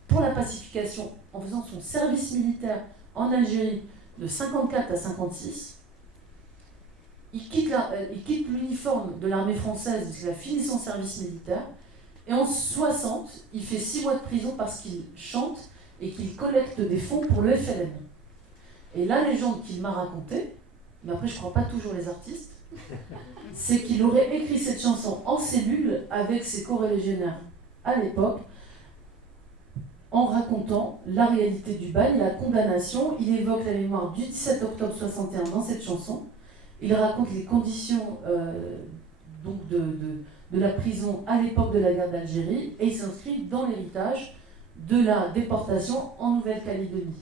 pour la pacification en faisant son service militaire en Algérie de 54 à 56. Il quitte l'uniforme de l'armée française, parce qu'il a fini son service militaire, et en 60, il fait 6 mois de prison parce qu'il chante et qu'il collecte des fonds pour le FLN. Et la légende qu'il m'a racontée, mais après je ne crois pas toujours les artistes, c'est qu'il aurait écrit cette chanson en cellule avec ses corélégionnaires à l'époque, en racontant la réalité du bail, la condamnation. Il évoque la mémoire du 17 octobre 61 dans cette chanson. Il raconte les conditions donc de la prison à l'époque de la guerre d'Algérie, et il s'inscrit dans l'héritage de la déportation en Nouvelle-Calédonie.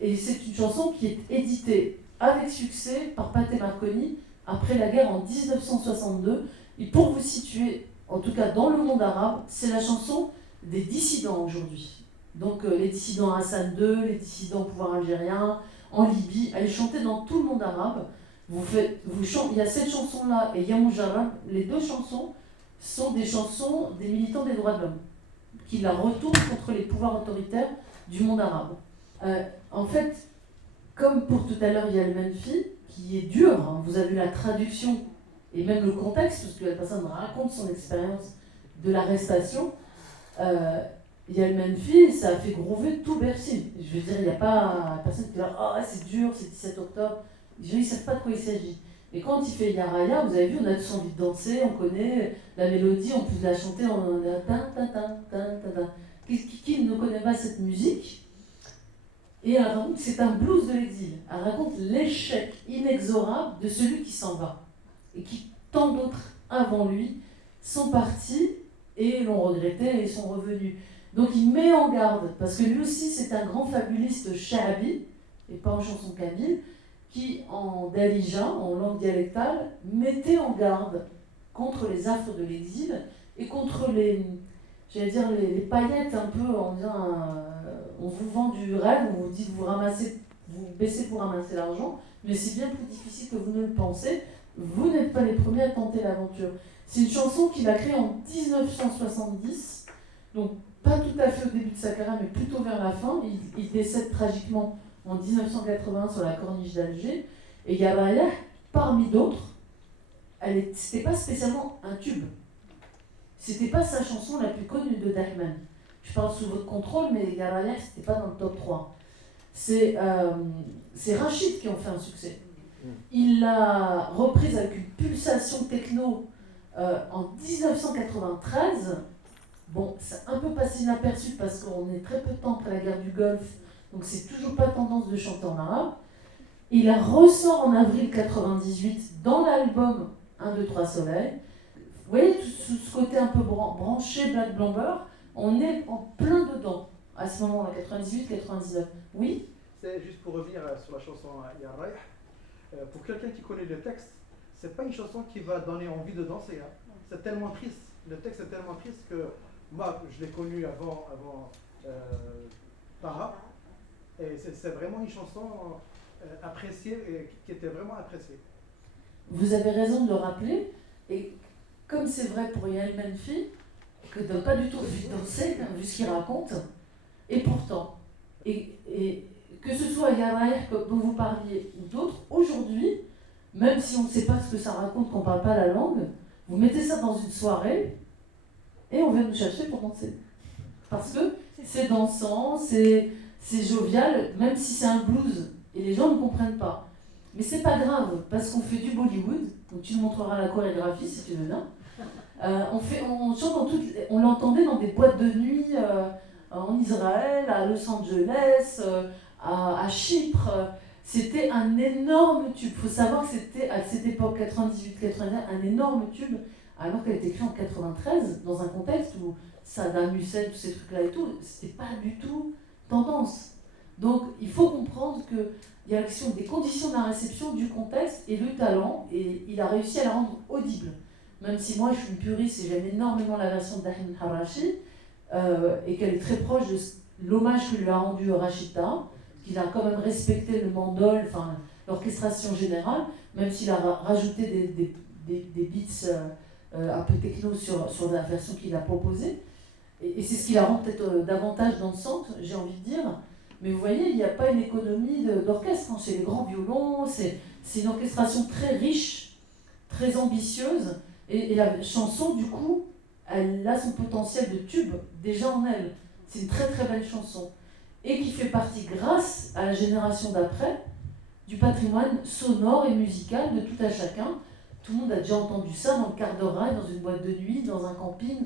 Et c'est une chanson qui est éditée avec succès par Pathé Marconi après la guerre en 1962. Et pour vous situer, en tout cas dans le monde arabe, c'est la chanson des dissidents aujourd'hui. Donc les dissidents Hassan II, les dissidents au pouvoir algérien, en Libye, elle est chantée dans tout le monde arabe. Il y a cette chanson-là et Yamou Jarab, les deux chansons sont des chansons des militants des droits de l'homme, qui la retournent contre les pouvoirs autoritaires du monde arabe. En fait, comme pour tout à l'heure, il y a le Menfi, qui est dur, hein. Vous avez la traduction et même le contexte, parce que la personne raconte son expérience de l'arrestation. Il y a le Menfi, ça a fait groover tout Bercy. Je veux dire, il n'y a pas personne qui dit « Ah, c'est dur, c'est 17 octobre ». Les gens, ils ne savent pas de quoi il s'agit. Et quand il fait Yaraya, vous avez vu, on a tous envie de danser, on connaît la mélodie, on peut la chanter en qui ne connaît pas cette musique? Et elle raconte que c'est un blues de l'exil. Elle raconte l'échec inexorable de celui qui s'en va. Et qui, tant d'autres avant lui, sont partis et l'ont regretté et sont revenus. Donc il met en garde, parce que lui aussi c'est un grand fabuliste sha'abi, et pas en chanson kabyle, qui en dalija, en langue dialectale, mettait en garde contre les affres de l'exil et contre les paillettes un peu en disant on vous vend du rêve, on vous dit vous baissez pour ramasser l'argent, mais c'est bien plus difficile que vous ne le pensez, vous n'êtes pas les premiers à tenter l'aventure. C'est une chanson qu'il a créée en 1970, donc pas tout à fait au début de sa carrière, mais plutôt vers la fin. Il décède tragiquement en 1980 sur la corniche d'Alger. Et Yaraya, parmi d'autres, c'était pas spécialement un tube. C'était pas sa chanson la plus connue de Dahman. Je parle sous votre contrôle, mais Yaraya, c'était pas dans le top 3. C'est Rachid qui en fait un succès. Il l'a reprise avec une pulsation techno en 1993. Bon, c'est un peu passé inaperçu parce qu'on est très peu de temps après la guerre du Golfe, donc c'est toujours pas tendance de chanter en arabe. Il la ressort en avril 98 dans l'album 1, 2, 3 Soleil. Vous voyez, tout ce côté un peu branché Black Blamber, on est en plein dedans à ce moment-là, 98-99. Oui? C'est juste pour revenir sur la chanson Yaraya. Pour quelqu'un qui connaît le texte, c'est pas une chanson qui va donner envie de danser. Hein. C'est tellement triste. Le texte est tellement triste que moi, je l'ai connue avant Taha, et c'est vraiment une chanson appréciée et qui était vraiment appréciée. Vous avez raison de le rappeler, et comme c'est vrai pour Yael Menfi, que n'a pas du tout envie de danser, vu ce qu'il raconte, et pourtant, et que ce soit Yaraïr dont vous parliez ou d'autres, aujourd'hui, même si on ne sait pas ce que ça raconte, qu'on ne parle pas la langue, vous mettez ça dans une soirée, et on vient nous chercher pour danser. Parce que c'est dansant, c'est jovial, même si c'est un blues, et les gens ne comprennent pas. Mais c'est pas grave, parce qu'on fait du Bollywood, donc tu nous montreras la chorégraphie si tu veux bien. On chante on l'entendait dans des boîtes de nuit en Israël, à Los Angeles, à Chypre. C'était un énorme tube. Il faut savoir que c'était à cette époque, 98-99, un énorme tube, alors qu'elle était écrite en 93, dans un contexte où Saddam Hussein, tous ces trucs-là et tout, c'était pas du tout tendance. Donc il faut comprendre qu'il y a la question des conditions de la réception, du contexte et le talent, et il a réussi à la rendre audible. Même si moi je suis une puriste et j'aime énormément la version d'Ahmed Harashi, et qu'elle est très proche de l'hommage que lui a rendu Rachida, qu'il a quand même respecté le mandol, enfin l'orchestration générale, même s'il a rajouté des beats un peu techno sur la version qu'il a proposée. Et c'est ce qui la rend peut-être davantage dansante, j'ai envie de dire. Mais vous voyez, il n'y a pas une économie d'orchestre, hein. Chez les grands violons, c'est une orchestration très riche, très ambitieuse. Et la chanson, du coup, elle a son potentiel de tube déjà en elle. C'est une très très belle chanson. Et qui fait partie, grâce à la génération d'après, du patrimoine sonore et musical de tout à chacun. Tout le monde a déjà entendu ça dans le quart d'heure, dans une boîte de nuit, dans un camping.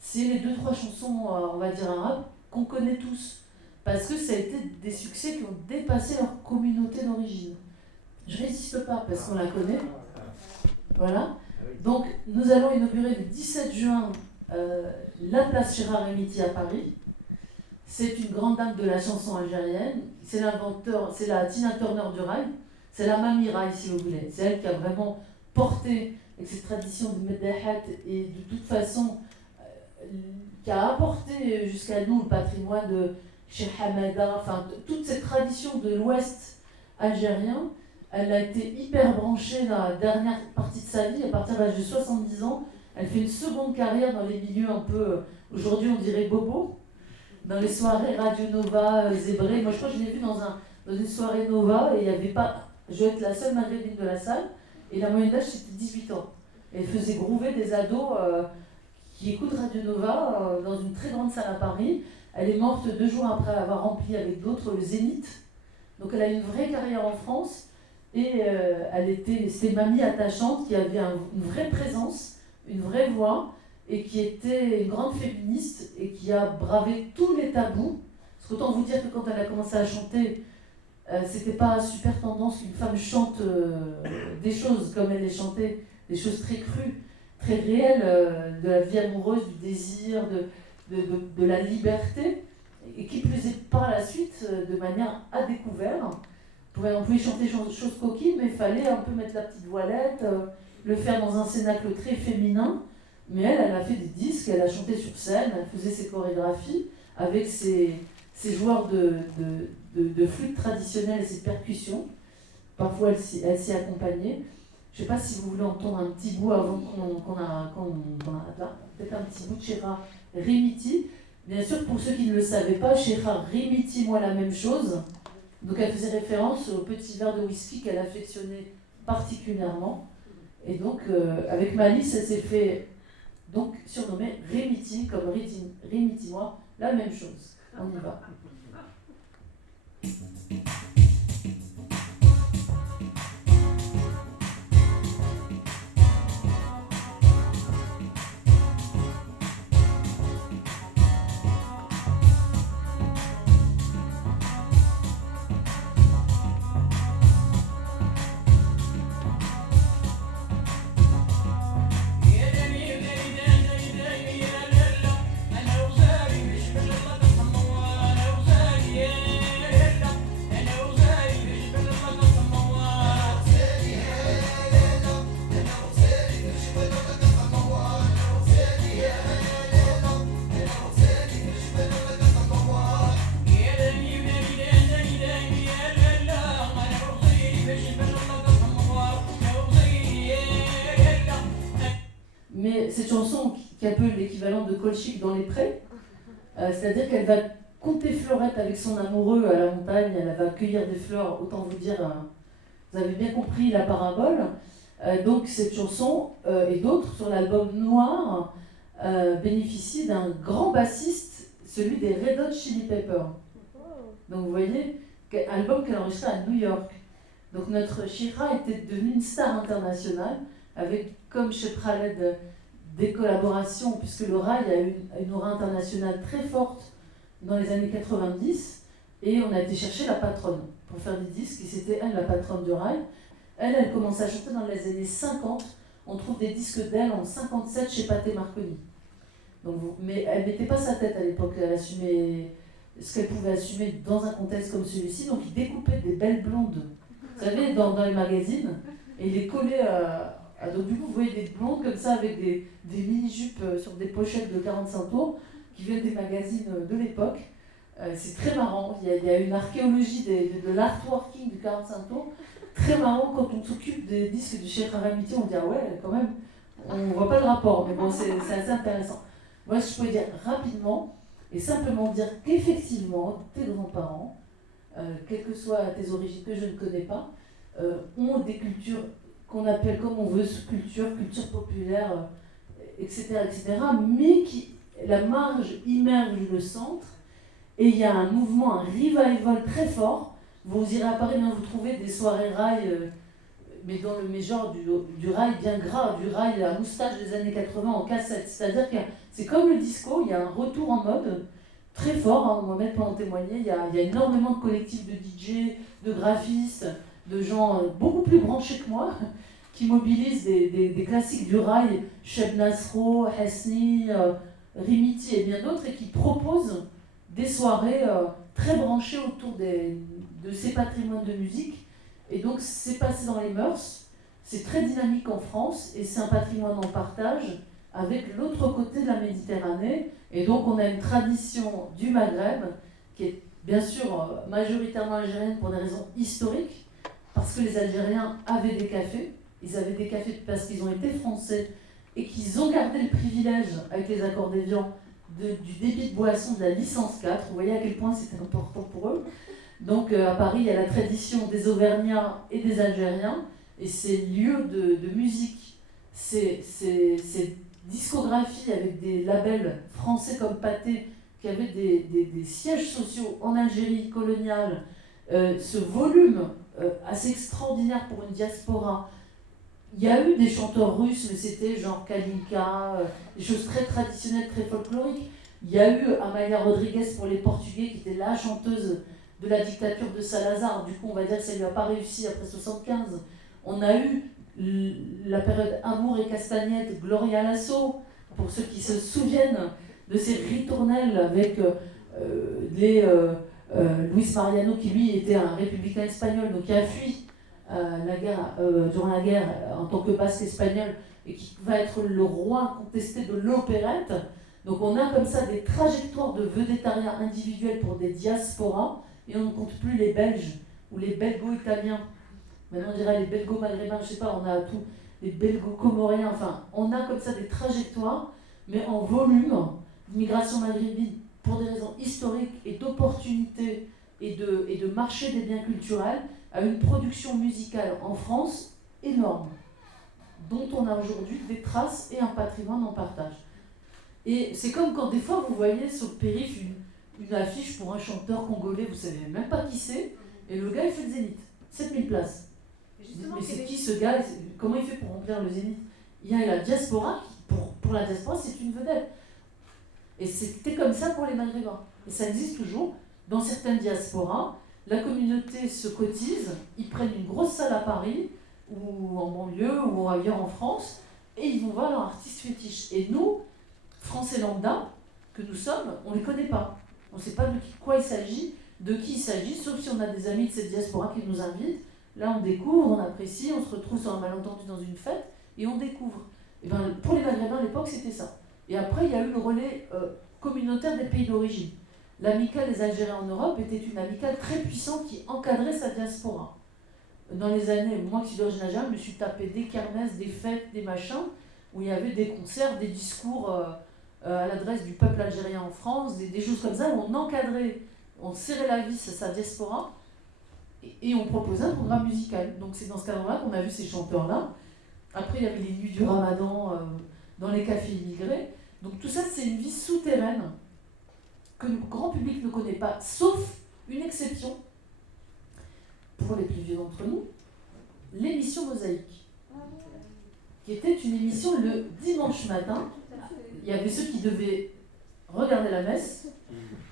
C'est les 2-3 chansons, on va dire arabes, qu'on connaît tous. Parce que ça a été des succès qui ont dépassé leur communauté d'origine. Je résiste pas parce qu'on la connaît. Voilà. Donc, nous allons inaugurer le 17 juin la place Gérard Remiti à Paris. C'est une grande dame de la chanson algérienne. C'est l'inventeur, c'est la Tina Turner du rail. C'est la Mamie Rail, si vous voulez. C'est elle qui a vraiment porté avec cette tradition de Meddahat et de toute façon qui a apporté jusqu'à nous le patrimoine de Cheikh Hamada, enfin toute cette tradition de l'Ouest algérien. Elle a été hyper branchée dans la dernière partie de sa vie, à partir de l'âge de 70 ans. Elle fait une seconde carrière dans les milieux un peu, aujourd'hui on dirait bobo, dans les soirées Radio Nova, Zébré. Moi je crois que je l'ai vue dans une soirée Nova et il n'y avait pas, je vais être la seule maghrébine de la salle, et la moyenne d'âge c'était 18 ans. Elle faisait groover des ados qui écoutent Radio Nova dans une très grande salle à Paris. Elle est morte 2 jours après avoir rempli avec d'autres le Zénith. Donc elle a une vraie carrière en France. Et c'était une mamie attachante qui avait une vraie présence, une vraie voix, et qui était une grande féministe et qui a bravé tous les tabous. Parce qu'autant vous dire que quand elle a commencé à chanter, c'était pas super tendance qu'une femme chante des choses comme elle les chantait, des choses très crues, très réelles, de la vie amoureuse, du désir, de la liberté, et qui plus est par la suite de manière à découvert. On pouvait chanter choses coquines, mais il fallait un peu mettre la petite voilette, le faire dans un cénacle très féminin. Mais elle a fait des disques, elle a chanté sur scène, elle faisait ses chorégraphies avec ses joueurs de flûte traditionnelle et ses percussions. Parfois, elle s'y accompagnait. Je ne sais pas si vous voulez entendre un petit bout avant qu'on a là, peut-être un petit bout de Chera Remiti. Bien sûr, pour ceux qui ne le savaient pas, Chera Remiti, moi la même chose. Donc elle faisait référence au petit verre de whisky qu'elle affectionnait particulièrement. Et donc avec Malice, elle s'est fait donc surnommer Remiti, comme Remiti, moi, la même chose. On y va. أنا وزاري مش من الله تحموا Mais cette chanson, qui est un peu l'équivalent de Colchic dans les prés, c'est-à-dire qu'elle va compter fleurette avec son amoureux à la montagne, elle va cueillir des fleurs, autant vous dire, vous avez bien compris la parabole. Donc cette chanson et d'autres sur l'album Noir bénéficient d'un grand bassiste, celui des Red Hot Chili Peppers. Donc vous voyez, album qu'elle a enregistré à New York. Donc notre Chira était devenue une star internationale, avec comme chez Khaled des collaborations, puisque le rail a eu une aura internationale très forte dans les années 90, et on a été chercher la patronne pour faire des disques, et c'était elle la patronne du rail. Elle commençait à chanter dans les années 50, on trouve des disques d'elle en 57 chez Pathé Marconi. Donc, mais elle ne mettait pas sa tête à l'époque, elle assumait ce qu'elle pouvait assumer dans un contexte comme celui-ci, donc il découpait des belles blondes, vous savez, dans les magazines, et il les collait donc du coup, vous voyez des blondes comme ça avec des mini-jupes sur des pochettes de 45 tours qui viennent des magazines de l'époque. C'est très marrant. Il y a une archéologie de l'artworking du 45 tours. Très marrant quand on s'occupe des disques du Cheikh Haramiti, on dit ah ouais, quand même, on voit pas le rapport, mais bon, c'est assez intéressant. Moi, je pourrais dire rapidement et simplement dire qu'effectivement, tes grands-parents, quelles que soient tes origines que je ne connais pas, ont des cultures qu'on appelle comme on veut culture populaire, etc., mais qui, la marge immerge le centre, et il y a un mouvement, un revival très fort. Vous irez à Paris, vous trouvez des soirées rail, mais genre du rail bien gras, du rail à moustache des années 80 en cassette. C'est-à-dire que c'est comme le disco, il y a un retour en mode très fort, hein, Mohamed peut en témoigner, il y a énormément de collectifs de DJ, de graphistes, de gens beaucoup plus branchés que moi, qui mobilisent des classiques du rail, Cheb Nasro, Hasni, Rimiti et bien d'autres, et qui proposent des soirées très branchées autour de ces patrimoines de musique. Et donc c'est passé dans les mœurs, c'est très dynamique en France, et c'est un patrimoine en partage avec l'autre côté de la Méditerranée. Et donc on a une tradition du Maghreb, qui est bien sûr majoritairement algérienne pour des raisons historiques, parce que les Algériens avaient des cafés. Ils avaient des cafés parce qu'ils ont été français et qu'ils ont gardé le privilège, avec les accords d'Évian, du débit de boisson de la licence 4. Vous voyez à quel point c'était important pour eux. Donc à Paris, il y a la tradition des Auvergnats et des Algériens, et ces lieux de musique, ces discographies avec des labels français comme Pathé, qui avaient des sièges sociaux en Algérie coloniale, ce volume assez extraordinaire pour une diaspora. Il y a eu des chanteurs russes, mais c'était genre Kalinka, des choses très traditionnelles, très folkloriques. Il y a eu Amaya Rodriguez pour les Portugais, qui était la chanteuse de la dictature de Salazar. Du coup, on va dire que ça ne lui a pas réussi après 75. On a eu la période Amour et Castagnette, Gloria Lasso, pour ceux qui se souviennent de ces ritournelles avec Luis Mariano, qui lui était un républicain espagnol, donc qui a fui durant la guerre en tant que basque espagnol, et qui va être le roi contesté de l'opérette. Donc on a comme ça des trajectoires de vedettariat individuel pour des diasporas, et on ne compte plus les Belges ou les Belgo-Italiens. Maintenant on dirait les Belgo-Maghrébins, je sais pas, on a tout, les Belgo-Comoriens, enfin on a comme ça des trajectoires, mais en volume, d'immigration maghrébine pour des raisons historiques et d'opportunités et de marché des biens culturels, à une production musicale en France énorme, dont on a aujourd'hui des traces et un patrimoine en partage. Et c'est comme quand des fois vous voyez sur le périph' une affiche pour un chanteur congolais, vous savez même pas qui c'est, et le gars il fait le Zénith, 7000 places. Mais c'est qui ce gars? Comment il fait pour remplir le Zénith? Il y a la diaspora, pour la diaspora c'est une vedette. Et c'était comme ça pour les Maghrébins. Et ça existe toujours dans certaines diasporas. La communauté se cotise, ils prennent une grosse salle à Paris, ou en banlieue, ou ailleurs en France, et ils vont voir leur artiste fétiche. Et nous, Français lambda, que nous sommes, on ne les connaît pas. On ne sait pas de quoi il s'agit, de qui il s'agit, sauf si on a des amis de cette diaspora qui nous invitent. Là, on découvre, on apprécie, on se retrouve sur un malentendu dans une fête, et on découvre. Et ben, pour les Maghrébins, à l'époque, c'était ça. Et après, il y a eu le relais communautaire des pays d'origine. L'amicale des Algériens en Europe était une amicale très puissante qui encadrait sa diaspora. Dans les années, moi qui suis d'origine algérienne, je me suis tapé des kermesses, des fêtes, des machins, où il y avait des concerts, des discours à l'adresse du peuple algérien en France, des choses comme ça, où on encadrait, on serrait la vis à sa diaspora, et on proposait un programme musical. Donc c'est dans ce cadre-là qu'on a vu ces chanteurs-là. Après, il y avait les nuits du Ramadan dans les cafés immigrés. Donc tout ça, c'est une vie souterraine que le grand public ne connaît pas, sauf une exception, pour les plus vieux d'entre nous, l'émission Mosaïque, qui était une émission le dimanche matin. Il y avait ceux qui devaient regarder la messe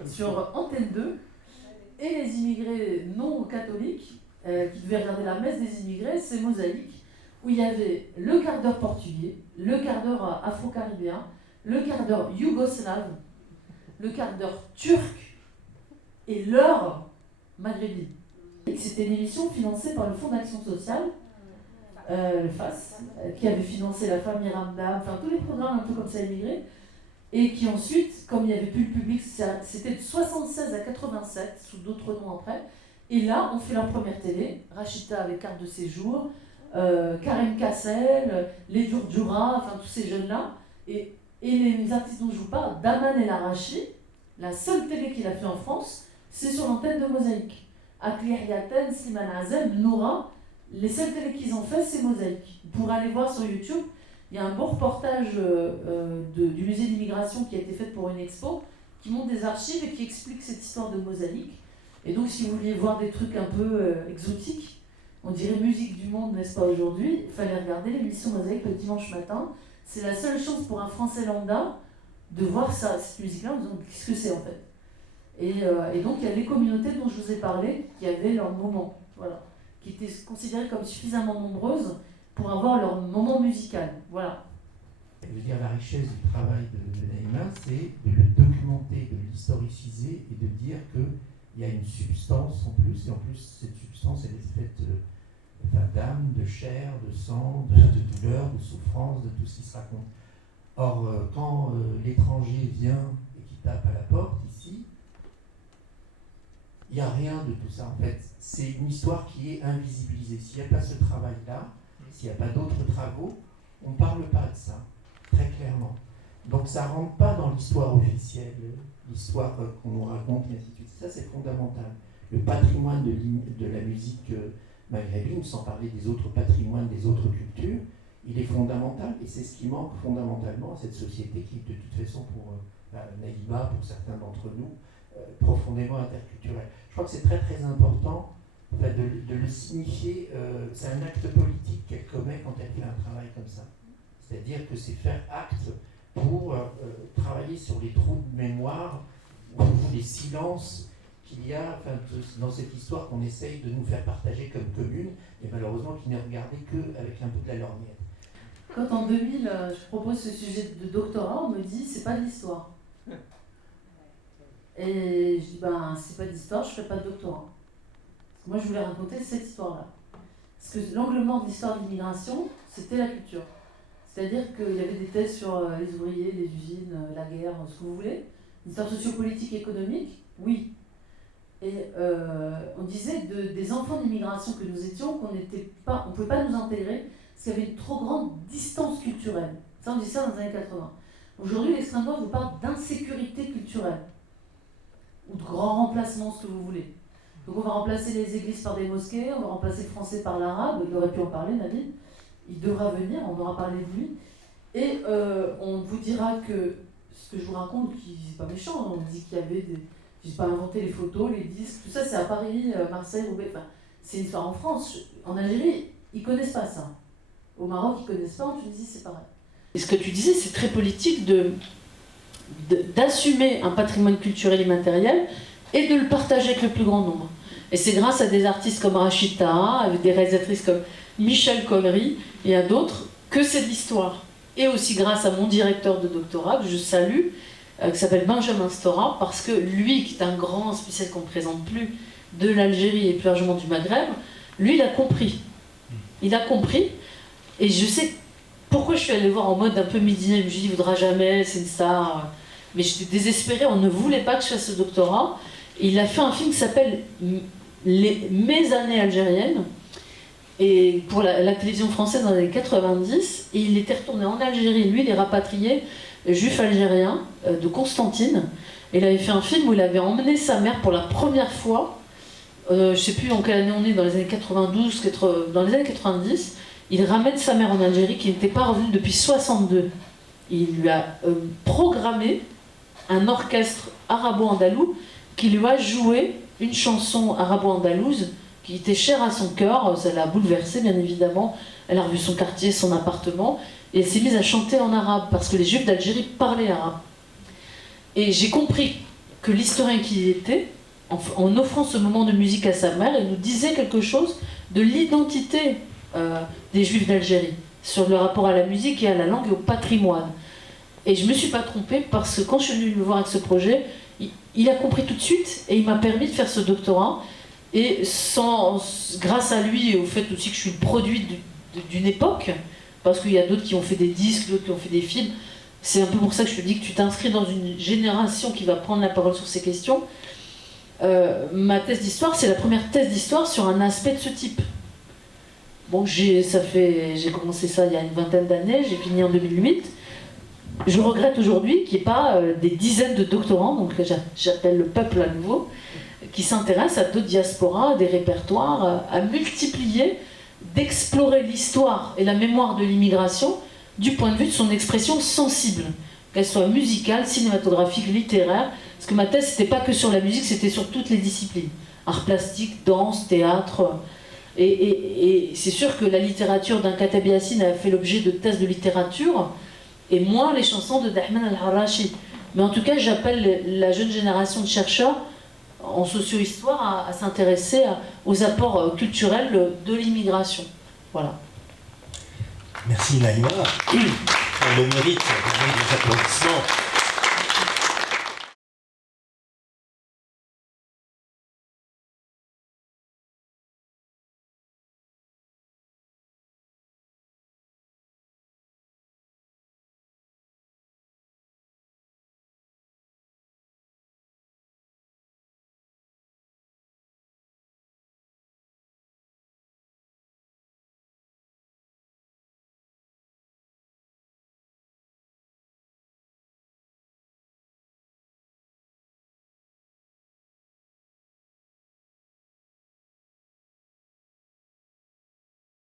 sur Antenne 2 et les immigrés non catholiques qui devaient regarder la messe des immigrés, c'est Mosaïque, où il y avait le quart d'heure portugais, le quart d'heure afro-caribéen, le quart d'heure yougoslave, le quart d'heure turc et l'heure maghrébine. C'était une émission financée par le Fonds d'action sociale, le FAS, qui avait financé la famille Ramdam, enfin tous les programmes un peu comme ça immigrés, et qui ensuite, comme il n'y avait plus le public, c'était de 76 à 87, sous d'autres noms après, et là on fait leur première télé, Rachida avec carte de séjour, Karim Kassel, les Djurdjura, enfin tous ces jeunes-là, et les artistes dont je vous parle, Daman El Arachi, la seule télé qu'il a fait en France, c'est sur l'antenne de Mosaïque. Aklir Yaten, Slimane Azem, Noura, les seules télés qu'ils ont fait, c'est Mosaïque. Vous pourrez aller voir sur YouTube, il y a un beau reportage du musée d'immigration qui a été fait pour une expo, qui montre des archives et qui explique cette histoire de Mosaïque. Et donc si vous vouliez voir des trucs un peu exotiques, on dirait musique du monde, n'est-ce pas, aujourd'hui, il fallait regarder l'émission Mosaïque le dimanche matin. C'est la seule chance pour un Français lambda de voir cette musique-là en disant qu'est-ce que c'est en fait. Et donc il y a les communautés dont je vous ai parlé qui avaient leur moment, voilà, qui étaient considérées comme suffisamment nombreuses pour avoir leur moment musical. Voilà. Je veux dire, la richesse du travail de Naïma, c'est de le documenter, de l'historiciser et de dire qu'il y a une substance en plus, et en plus cette substance elle est faite d'âme, de chair, de sang, de douleur, de souffrance, de tout ce qui se raconte. Or, quand l'étranger vient et qui tape à la porte ici, il n'y a rien de tout ça en fait. C'est une histoire qui est invisibilisée. S'il n'y a pas ce travail-là, s'il n'y a pas d'autres travaux, on ne parle pas de ça, très clairement. Donc ça ne rentre pas dans l'histoire officielle, l'histoire qu'on nous raconte, et ainsi de suite. Ça, c'est fondamental. Le patrimoine de la musique maghrébine, sans parler des autres patrimoines, des autres cultures, il est fondamental, et c'est ce qui manque fondamentalement à cette société qui, de toute façon, pour Naïma, pour certains d'entre nous, profondément interculturelle. Je crois que c'est très très important de le signifier. C'est un acte politique qu'elle commet quand elle fait un travail comme ça. C'est-à-dire que c'est faire acte pour travailler sur les trous de mémoire ou les silences qu'il y a dans cette histoire qu'on essaye de nous faire partager comme commune, et malheureusement qui n'est regardée qu'avec un bout de la lorgnette. Quand en 2000, je propose ce sujet de doctorat, on me dit c'est pas de l'histoire. Et je dis c'est pas de l'histoire, je fais pas de doctorat. Moi je voulais raconter cette histoire-là. Parce que l'angle mort de l'histoire de l'immigration, c'était la culture. C'est-à-dire qu'il y avait des thèses sur les ouvriers, les usines, la guerre, ce que vous voulez. L'histoire sociopolitique et économique, oui. Et on disait des enfants d'immigration que nous étions qu'on ne pouvait pas nous intégrer parce qu'il y avait une trop grande distance culturelle. Ça, on dit ça dans les années 80. Aujourd'hui, l'extrême droite vous parle d'insécurité culturelle ou de grand remplacement, ce que vous voulez. Donc on va remplacer les églises par des mosquées, on va remplacer le français par l'arabe, il aurait pu en parler, Nabil. Il devra venir, on aura parlé de lui. Et on vous dira que ce que je vous raconte, c'est pas méchant, on dit qu'il y avait des... Je n'ai pas inventé les photos, les disques, tout ça c'est à Paris, Marseille, Roubaix, enfin, c'est une histoire en France. En Algérie, ils ne connaissent pas ça. Au Maroc, ils ne connaissent pas, en Tunisie, c'est pareil. Et ce que tu disais, c'est très politique d'assumer un patrimoine culturel et matériel et de le partager avec le plus grand nombre. Et c'est grâce à des artistes comme Rachida, avec des réalisatrices comme Michel Collery et à d'autres, que c'est de l'histoire. Et aussi grâce à mon directeur de doctorat, que je salue, qui s'appelle Benjamin Stora, parce que lui, qui est un grand spécialiste qu'on ne présente plus, de l'Algérie et plus largement du Maghreb, lui, il a compris. Il a compris, et je sais pourquoi je suis allée voir en mode un peu midinais, je me suis dit, il ne voudra jamais, c'est une star. Mais j'étais désespérée, on ne voulait pas que je fasse ce doctorat. Et il a fait un film qui s'appelle Mes années algériennes, et pour la télévision française dans les années 90, et il était retourné en Algérie. Lui, il est rapatrié juif algérien de Constantine. Et il avait fait un film où il avait emmené sa mère pour la première fois, je ne sais plus en quelle année on est, dans les années 92, dans les années 90, il ramène sa mère en Algérie qui n'était pas revenue depuis 62. Il lui a programmé un orchestre arabo-andalou qui lui a joué une chanson arabo-andalouse qui était chère à son cœur. Ça l'a bouleversée, bien évidemment. Elle a revu son quartier, son appartement, et elle s'est mise à chanter en arabe parce que les juifs d'Algérie parlaient arabe. Et j'ai compris que l'historien qu'il était, en offrant ce moment de musique à sa mère, il nous disait quelque chose de l'identité des juifs d'Algérie, sur le rapport à la musique et à la langue et au patrimoine. Et je ne me suis pas trompée parce que quand je suis venue le voir avec ce projet, il a compris tout de suite et il m'a permis de faire ce doctorat. Et grâce à lui et au fait aussi que je suis le produit d'une époque, parce qu'il y a d'autres qui ont fait des disques, d'autres qui ont fait des films, c'est un peu pour ça que je te dis que tu t'inscris dans une génération qui va prendre la parole sur ces questions. Ma thèse d'histoire, c'est la première thèse d'histoire sur un aspect de ce type. Bon, j'ai commencé ça il y a une vingtaine d'années, j'ai fini en 2008. Je regrette aujourd'hui qu'il n'y ait pas des dizaines de doctorants, donc j'appelle le peuple à nouveau, qui s'intéressent à d'autres diasporas, à des répertoires, à multiplier, d'explorer l'histoire et la mémoire de l'immigration du point de vue de son expression sensible, qu'elle soit musicale, cinématographique, littéraire, parce que ma thèse, c'était pas que sur la musique, c'était sur toutes les disciplines. Art plastique, danse, théâtre. Et c'est sûr que la littérature d'un Katabi Yassine a fait l'objet de thèses de littérature, et moins les chansons de Dahman al-Harachi. Mais en tout cas, j'appelle la jeune génération de chercheurs en socio-histoire à s'intéresser aux apports culturels de l'immigration. Voilà. Merci Naïma. On le mérite des applaudissements.